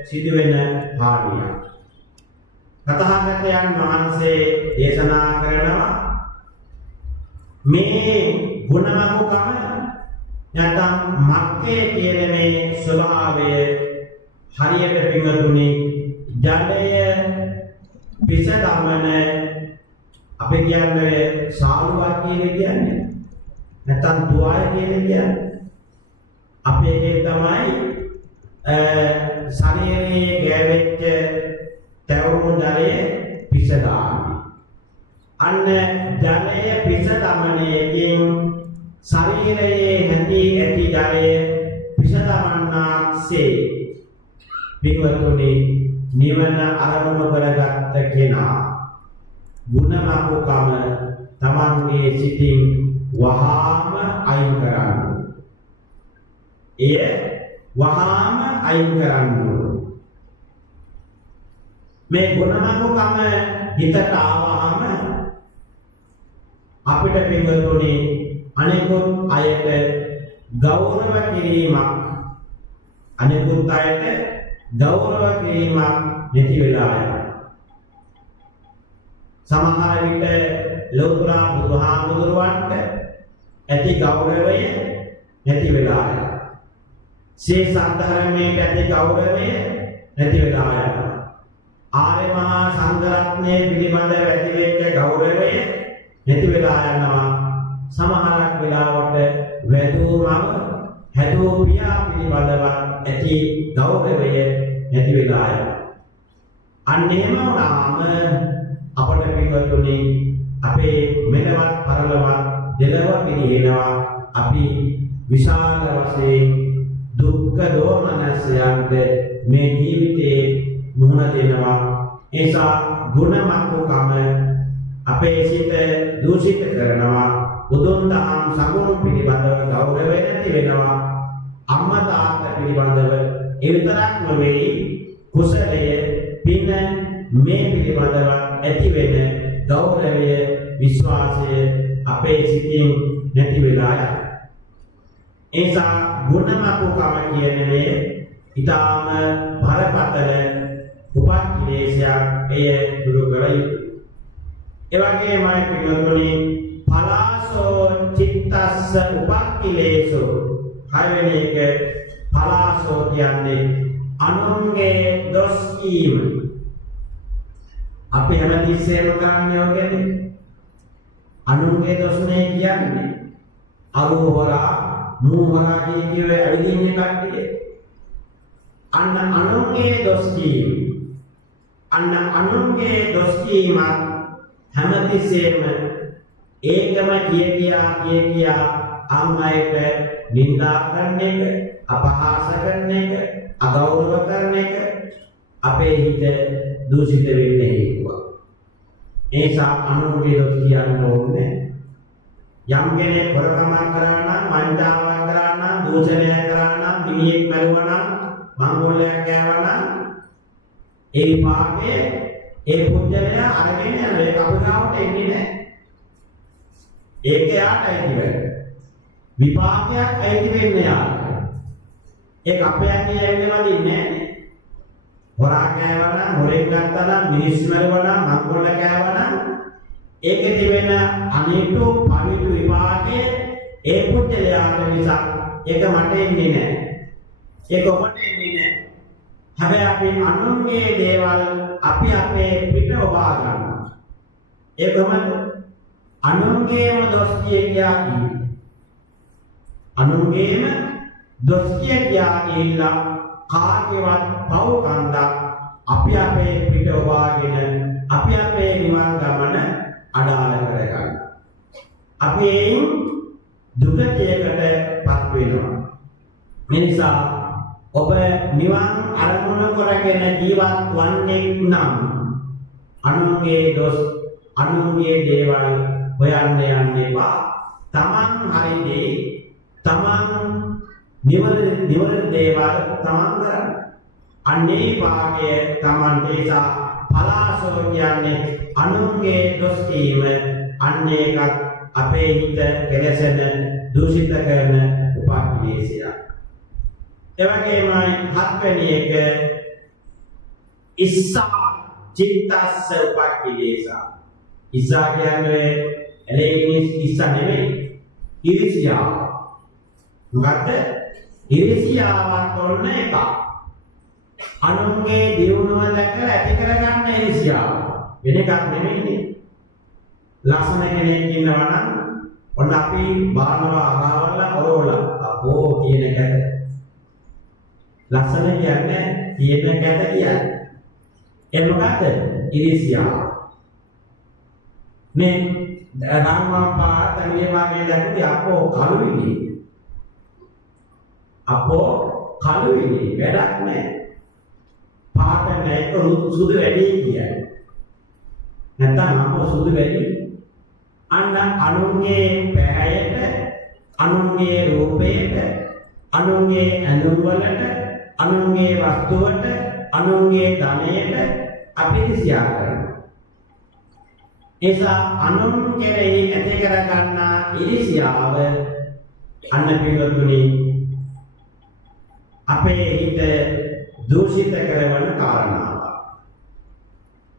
සිදුවෙන හානිය. තථාගතයන් වහන්සේ දේශනා කරනවා මේ ගුණමකම නැත්නම් මක්කේ කියන මේ ස්වභාවය හරියට පින්වතුනි ජඩය පිස දමන අපි කියන්නේ සාලුවක් කියන්නේ නැත්නම් තුවාල කියන්නේ අපේ එකේ තමයි ශරීරයේ ගෑවෙච්ච තැවුණු ජලය පිස දාන්නේ. අන්න ජලය පිස දමනයකින් ශරීරයේ ඇති ජලය පිස දමන්නාසේ පින්වතුනි නිවන අරමුණු කරගත්ත කෙනා ගුණමකකම තමන්ගේ සිතින් වහාම අයින් කරන්න. එය වහාම අයින් කරන්න ඕන. මේ ගුණමකුකම හිතට ආවහම අපිට පින්වතුනි අනෙකුත් අයට ගෞරව කිරීමක් අනෙකුත් අයට ගෞරව කිරීමක් නැති වෙලා යනවා. සමහර විට ලෞතර බුදුහාමුදුරුවන්ට ඇති ගෞරවය නැති වෙලා යනවා. ශ්‍රී සද්ධර්මයේ ඇති ගෞරවය නැති වෙලා යනවා. ආර්ය මහා සංඝ රත්නයේ පිළිබඳව ඇති වෙච්ච ගෞරවය නැති වෙලා යනවා. සමහරක් වෙලාවට වැදූමම හැදූ පියා පිළිබඳව ඇති ගෞරවය නැති වෙලා යනවා. අන්න එහෙම වුණාම අපට පිටුතුනි අපේ මෙලවත් පරලවත් දෙලව පිළිහෙනවා. අපි විශාල වශයෙන් දුක්ඛ දෝමනසයන්ට මේ ජීවිතේ මුහුණ දෙනවා. ඒසා ගුණමත්කම අපේ සිත දූෂිත කරනවා. බුදුන් දහම් සඟුණ පිළිබඳව ගෞරවය නැති වෙනවා. අම්මා තාත්තා පිළිබඳව ඒ විතරක් නෙවෙයි කුසලයේ පින මේ පිළිබඳව ඇති වෙන ගෞරවය විශ්වාසය අපේ සිතින් නැති වෙලා යනවා. ඒසා ගුණමත්කම කියන්නේ ඊටාම බරපතල උපක්ලේශයක්. එය දුරු කර යුතුයි. ඒ වගේමයි පිළිතුරුනි පලාසෝ චිත්තස්ස උපක්ලේශෝ. හයවෙනි එක පලාසෝ කියන්නේ අනුන්ගේ දොස් කීම. අපි හැමතිස්සෙම කරන්නේ ඔයගෙනේ. අනුන්ගේ දොස් නේ කියන්නේ. අරුහොරා මූහොරා කියවේ ඇවිදින්නේ කට්ටිය. අන්න අනුන්ගේ දොස් කීම. අන්න අනුන්ගේ දොස් කීම හැමතිස්සෙම ඒකම කිය අම්මයට නින්දා කරන එක, අපහාස කරන එක, අගෞරව කරන එක අපේ හිත දූෂිත වෙන්නේ හේතුවක්. ඒසා අනුන්ගේ දොස් කියන්න ඕනේ. යම් කෙනෙක් හොරකමක් කරා නම්, වංචාවක් කරා නම්, දූෂණයක් කරා නම්, මිනිහෙක් මරුවා නම්, මංගොල්ලයක් කෑවා නම් ඒ විපාකයේ ඒ පුජ්‍යලයා අරගෙන යන ඒ කපුගාවට එන්නේ නැහැ. ඒක යාට අයිති වෙන්නේ. විපාකයක් අයිති වෙන්නේ යාට. ඒ කපයන්නේ ඇවිල්ලා වදින්නේ නැහැ. හොරා කෑවා නම්, හොරෙක් ගත්තා නම්, මිනිස්සු මරුවා නම්, මංගොල්ල කෑවා නම් ඒකේ තිබෙන අනිත්‍ය පවිතු විපාකයේ ඒ පුජ්‍යලයාට නිසා ඒක මට එන්නේ නැහැ. ඒක ඔබට එන්නේ නැහැ. හැබැයි අපි අනුන්ගේ දේවල් අපි අපේ පිට ඔබා ගන්නවා. ඒ කොහොමද? අනුන්ගේම දොස් කියා අනුන්ගේම දොස් කියා ගිහිල්ලා කාගේවත් පව් කන්දක් අපි අපේ පිට ඔබාගෙන අපි අපේ නිවන් ගමන අඩාල කරගන්න. අපි දුකටපත් වෙනවා. නිසා ඔබ නිවන් අරමුණු කරගෙන ජීවත් වන්නේ නම් අනුන්ගේ දොස් අනුන්ගේ දේවල් හොයන්න යන්න එපා. තමන් හරිදී තමන් නිවන දේවල් තමන් කරන්න. අන්නේ පාගය තමන් දේශා පලාසෝ කියන්නේ අනුන්ගේ දොස් කීම. අන්න ඒකත් අපේ හිත කෙලසෙන දූෂිත කරන උපක්ලේශයක්. එවැගේමයි හත්වෙනි එක ඉස්සා චිත්තස්ස උපක්ලේශා. ඉස්සා කියන්නේ එලෙයිනිස් ඉස්සා නෙමෙයි. ඉරිසියාව. මොකද්ද? ඉරිසියාවක් තොරන එක. අනුන්ගේ දියුණුව දැකලා ඇති කරගන්න ඉරිසියාව. වෙන එකක් නෙමෙයිනේ. ලස්සන කෙනෙක් ඉන්නවා නම් ඔන්න අපි බානවා අහවලා ඔරෝලා අපෝ තියෙන කැත. ලස්සන කියන්නේ තියෙන කැත කියන්නේ. ඒ මොකද්ද? ඉරිසියාව. මේ රාමම් පාත මේ වගේ දැක්කේ අපෝ කලුයිනේ. අපෝ කලුයිනේ වැඩක් නැහැ. පාට නැක සුදු වැඩි කියන්නේ. නැත්නම් අපෝ සුදු වැඩි. අන්න අනුන්ගේ පැහැයට, අනුන්ගේ රූපයට, අනුන්ගේ ඇඳුම් වලට, අනුන්ගේ වස්තු වලට, අනුන්ගේ ධනයට අපි ඉරිසියා කරනවා. ඒසා අනුන් කෙරෙහි ඇති කර ගන්නා ඉරිසියාව අන්න පිළිතුරුනි අපේ හිත දූෂිත කරවන කාරණාවක්.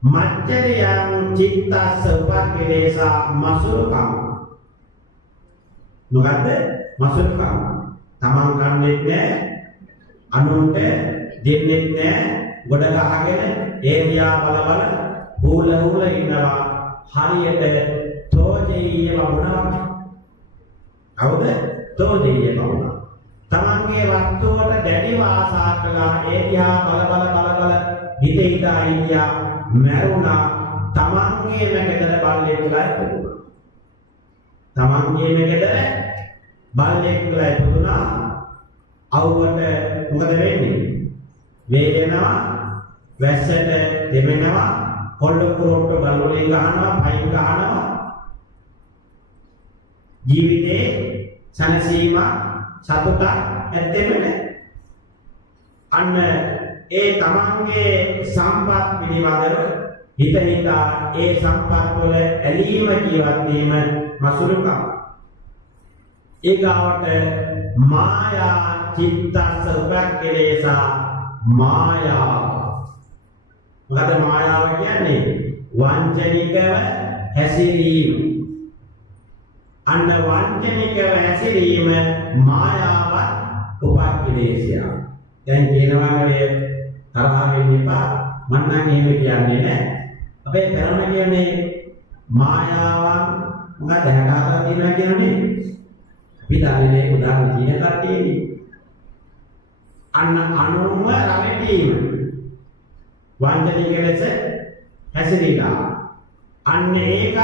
මච්චරියං චිත්තස්ස උපක්ඛිලේසා මසුරුකම්. මොකද්ද? මසුරුකම්. තමන් කන්නේ නැහැ, අනුන්ට දෙන්නේ නැහැ, ගොඩ ගහගෙන ඒ දිහා බල බල හූල ඉන්නවා. හරියට තෝජීය වුණා. කවුද? තෝජීය වුණා. තමන්ගේ වස්තුවට දැඩිව ආසා කළා. ඒ දිහා බල හිතේ ඉඳලා මරුණා. තමන්ගේ මෙකදර බල්ලෙක් කියලා ඉපදුණා. තමන්ගේ මෙකදර බල්ලෙක් කියලා ඉපදුණා. අවුවට මොකද වෙන්නේ? වේදෙනවා, වැස්සට දෙමෙනවා, කොල්ල කුරොට්ට බලුලින් ගහනවා, පයින් ගහනවා. ජීවිතේ සනසීම සතුට ඇත්තෙම නැහැ. අන්න ඒ තමන්ගේ සම්පත් පිළිබඳව හිතා ඒ සම්පත් වල ඇලීම ජීවත් වීම මසුරුකම්. ඒගාවට මායා චිත්තස්ස උපක්ඛිලේසා මායා. මොකද මායාව කියන්නේ? වංචනිකව හැසිරීම. අන්න වංචනිකව හැසිරීම මායාවත් උපක්ඛිලේශය. දැන් කියනවානේ තරහ වෙන්න එපා. මම නම් එහෙම කියන්නේ නැහැ. අපේ පරම කියන්නේ මායාවන් මොකද හැටහතර තියෙනවා කියන්නේ. අපි දන්නේ උදාහරණ කියන කට්ටියනේ. අන්න අනුම රැවටීම වංචනික ලෙස හැසිරීලා. අන්න ඒක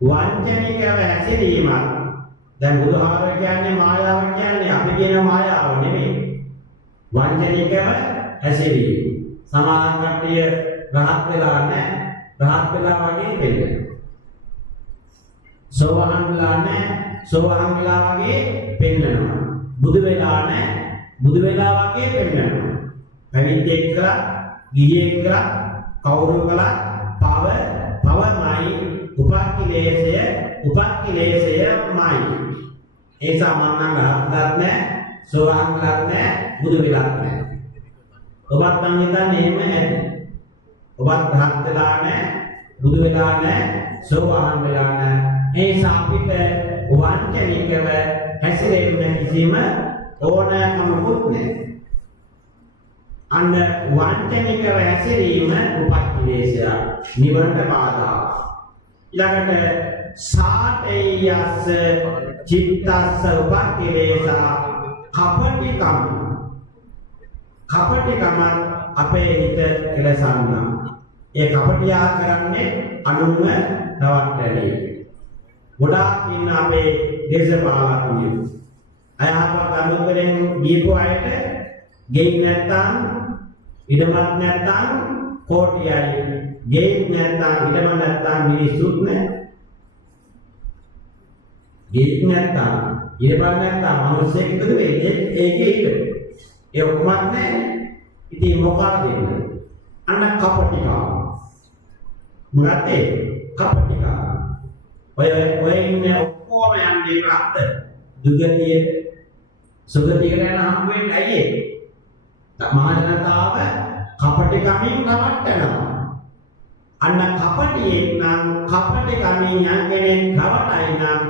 වංචනිකව හැසිරීමක්. දැන් බුදුහාමර කියන්නේ මායාව කියන්නේ අපි කියන මායාව නෙමෙයි. වංචනිකව හැසිරීම. සමාන කට්ටිය රහත් වෙලා නැහැ. රහත් වෙලා වගේ වෙන්නේ. සෝවාන් වෙලා නැහැ. සෝවාන් වෙලා වගේ පෙන්නනවා. බුදු වෙලා නැහැ. බුදු වෙලා වගේ පෙන්නනවා. පැවිද්දෙක් කළා, ගිහියෙක් කළා, කවුරු කළා පවමයි උපක්ඛිලේශයමයි. ඒ සමානංග හත්වත් නැහැ, සෝවාන් වෙලා නැහැ, බුදු වෙලා නැහැ. ඔබත් නම් හිතන්නේ එහෙම නැද්ද? ඔබත් රහත් වෙලා නැහැ, බුදු වෙලා නැහැ, සෝවාන් වෙලා නැහැ. ඒ අපිට වංචනිකව හැසිරෙන්න කිසිම ඕනෑකමකුත් නැහැ. අන්න වංචනිකව හැසිරීම උපක්ඛිලේශය, නිවනට බාධා. ඊළඟට සාතේයස්ස චිත්තස්ස උපක්ඛිලේශා කපටිකම්. කපටිකම අපේ හිත කෙලසන්නා. ඒ කපටියා කරන්නේ අනුන්ව නවත්තන්නේ. ගොඩාක් ඉන්න අපේ දේශපාලකයෝ අයහපත් අනුකරෙන් දීපු අයට ගෙයින් නැත්තම් ඉඩමක් නැත්තම් කෝටියයි. ගෙයින් නැත්තම් ඉඩම නැත්තම් මිනිස්සුත් නැහැ. ගෙයින් නැත්තම් ඉඩම නැත්තම් මිනිස්සෙක් ඉදු වෙන්නේ ඒකේ ඉඩ. ඒ ඔක්කොම නැහැ. ඉතින් මොකක්ද දෙන්නේ? අන්න කපටිකා. මොකද කපටිකා. ඔය ඉන්නේ ඔක්කොම යන්නේ රාත් දුගතිය සුගතියට යන හම් වෙන්නේ ඇයි ඒ? මහා ජනතාව කපටිකමින් නවත්තනවා. අන්න කපටියෙක් නම් කපටිකමින් යන්නේ කවටයි නම්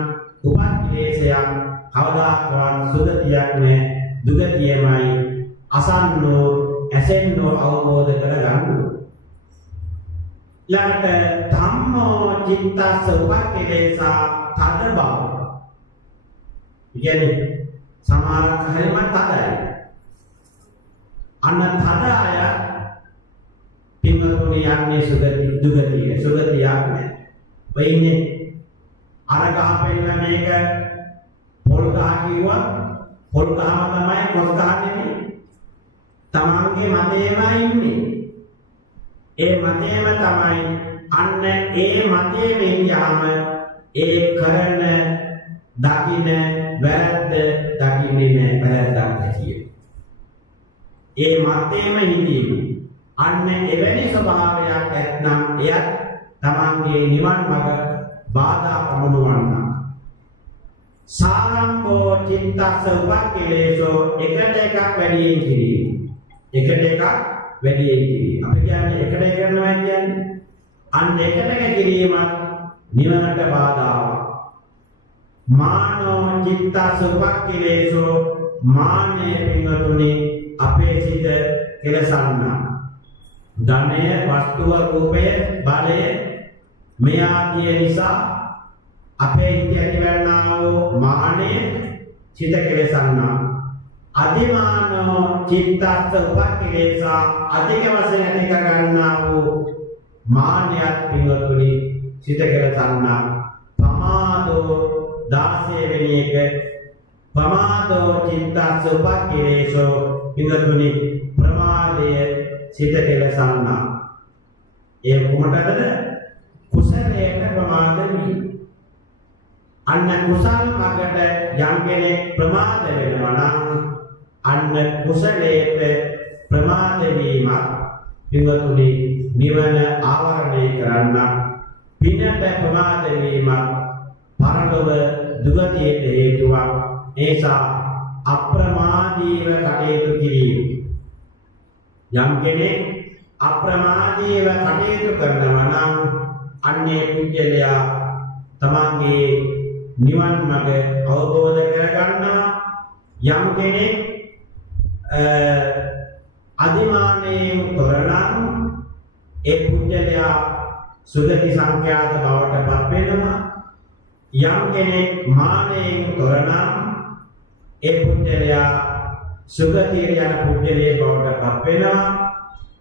උපක්ඛිලේශයක් කවදාකවත් සුගතියක් නෑ. දුගතියමයි. අසන්නෝ ඇසෙන්නෝ අවබෝධ කරගන්න. ළඟට ධම්මෝ චිත්තස්ස උපක්ඛිලේසා තද බව. කියන්නේ සමාරක් හරිම තදයි. අන්න තද අය පින්වතුනි යන්නේ දුගතිය. සුගතියක් නෑ. වෙන්නේ අර ගහපෙන්න මේක පොල් ගහ කිව්වා. පොල් ගහම තමයි කොස් ගහන්නේ. තමන්ගේ මතේමයි ඉන්නේ. ඒ මතේම තමයි. අන්න ඒ මතේෙන් යාම ඒ කරන දකින්න වැරද්ද දකින්නේ නැහැ වැරද්දක් ඇතිය. ඒ මතේම හිඳීම අන්න එවැනි ස්වභාවයක් ඇත්නම් එයත් තමන්ගේ නිවන් මඟ බාධා පමුණුවන්නා. සාරම්භෝ චිත්තස්ස උපක්ඛිලේසෝ එකට එකක් වැඩියෙන් කිරීම. එකට එකක් වැඩියෙන් කිරීම. අපි කියන්නේ එකට එක කරනවා කියන්නේ අන්න එකට එක කිරීමත් නිවනට බාධාවක්. මානෝ චිත්තස්ස උපක්ඛිලේසෝ මානෙ පින්වතුනි අපේ සිත කෙලසන්නා. ධනය, වස්තුව, රූපය, බලය මේ ආදී නිසා අපේ හිත ඇතිවන්නා වූ මානය සිත කෙලසන්නා. අධිමානෝ චිත්තස්ස උපක්ඛිලේසා අධික වශයෙන් ඇති කර ගන්නා වූ මානයත් පින්වතුනි සිත කෙලසන්නා. පමාදෝ 16 වෙනි එක පමාදෝ චිත්තස්ස උපක්ඛිලේසෝ පින්වතුනි ප්‍රමාදය සිත කෙලසන්නා. ඒ කොමටද? කුසලයට ප්‍රමාද වී. අන්න කුසල් මගට යම් කෙනෙක් ප්‍රමාද වෙනවා නම් අන්න කුසලයට ප්‍රමාද වීම පින්වතුනි නිවන ආවරණය කරන්න. පිනට ප්‍රමාද වීම පරලොව දුගතියට හේතුවක්. ඒසා අප්‍රමාදීව කටයුතු කිරීම. යම් කෙනෙක් අප්‍රමාදීව කටයුතු කරනවා නම් අන්නේ පුජ්‍යලයා තමන්ගේ නිවන් මඟ අවබෝධ කරගන්නවා. යම් කෙනෙක් අධිමානයෙන් තොරනම් ඒ පුජ්‍යලයා සුගති සංඛ්‍යාත බවට පත් වෙනවා. යම් කෙනෙක් මානයෙන් තොරනම් ඒ පුජ්‍යලයා සුගතියට යන පුජ්‍යලයේ බවට පත් වෙනවා.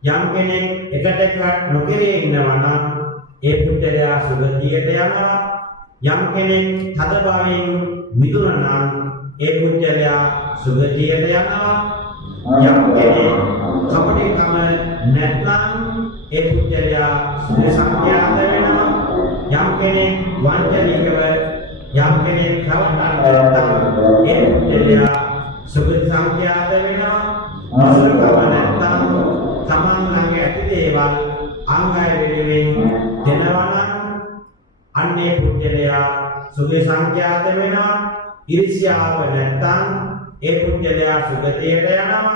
යම් කෙනෙක් එකට එක නොකරේ ඉන්නවා නම් ඒ පුජ්‍යලයා සුගතියට යනවා. යම් කෙනෙක් තද භවයෙන් මිදුණා නම් ඒ පුජ්‍යලයා සුගතියට යනවා. යම් කෙනෙක් කපටිකම නැත්නම් ඒ පුජ්‍යලයා සංඛ්‍යාත වෙනවා. යම් කෙනෙක් වංචනිකව යම් කෙනෙක් රවට්ටන්න ඒ පුජ්‍යලයා සුගති සංඛ්‍යාත වෙනවා. අසුරකම නැත්නම් තමන් ළඟ ඇති දේවල් අංගය වෙනුවෙන් දෙනවා නම් අන්නේ පුජ්‍යලයා සුගති සංඛ්‍යාත වෙනවා. ඊර්ෂ්‍යාව නැත්නම් ඒ පුජ්‍යලයා සුගතියට යනවා.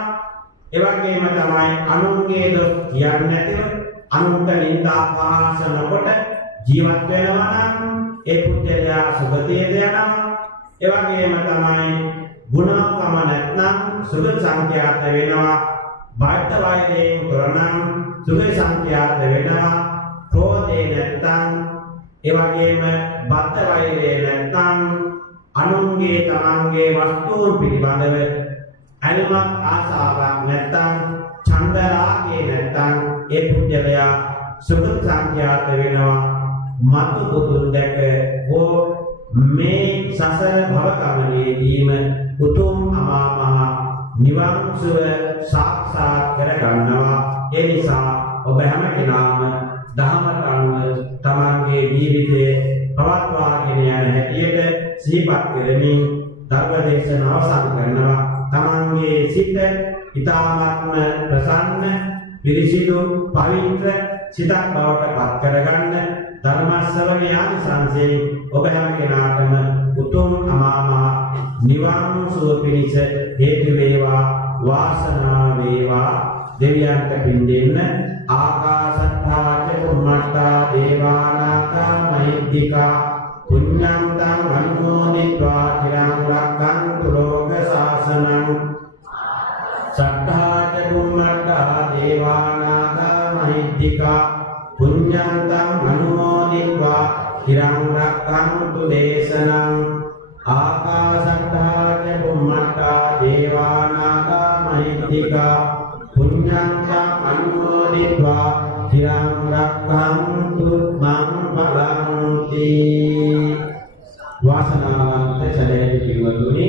ඒ වගේම තමයි අනුන්ගේ දොස් කියන්නේ නැතිව අනුන්ට නින්දා පහස නොකොට ජීවත් වෙනවා නම් ඒ පුජ්‍යලයා සුගතියට යනවා. ඒ වගේම තමයි ගුණකම නැත්නම් සුගති සංඛ්‍යාත වෙනවා. බාහිර වෛරයෙන් කරනම් සුගති සංඛ්‍යාත වෙනවා. ක්‍රෝධේ නැත්නම් ඒ වගේම බද්ධ වෛරය නැත්නම් අනුන්ගේ තමන්ගේ වස්තුන් පිළිබඳව අනුමත් ආසාවක් නැත්නම් ඡන්ද රාගය නැත්නම් ඒ පුජ්‍යලයා සුගත සංඛ්‍යාත වෙනවා. මතු බුදුන් දැක හෝ මේ සසර භව ගමනේදීම උතුම් අමා මහ නිවන් සුව සාක්ෂාත් කර ගන්නවා. ඒ නිසා ඔබ හැම කෙනාම දහමට අනුව තමන්ගේ ජීවිතය පවත්වාගෙන යන හැටියට සිහිපත් කරමින් ධර්ම දේශනාව අවසන් කරනවා. තමන්ගේ සිත ඊ타ත්ම ප්‍රසන්න පිරිසිදු පවිත්‍ර සිතක් බවට පත් කරගන්න ධර්ම ශ්‍රවණය ආනිසංසයෙන් ඔබ හැම කෙනාටම උතුම් අමා මහ නිවන් සුව පිණිස හේතු වේවා වාසනාව වේවා. දෙවියන්ට පින් දෙන්න. ආකාශත්තා ච බුම්මත්තා දේවානාගා මහිද්దికා පුඤ්ඤං තං අනුමෝදිत्वा චිරං රක්ඛන්තු ලෝක ශාසනං. සත්තා ච බුම්මත්තා දේවානාගා මහිද්దికා පුඤ්ඤං තං අනුමෝදිत्वा චිරං රක්ඛන්තු දේශනං. ආකාශත්තා ච බුම්මත්තා දේවානාගා මහිද්దికා පුඤ්ඤං තං අනුමෝදිत्वा චිරං රක්ඛන්තු මං බලන්ති. වාසනාවන්ත සදහැති පින්වතුනි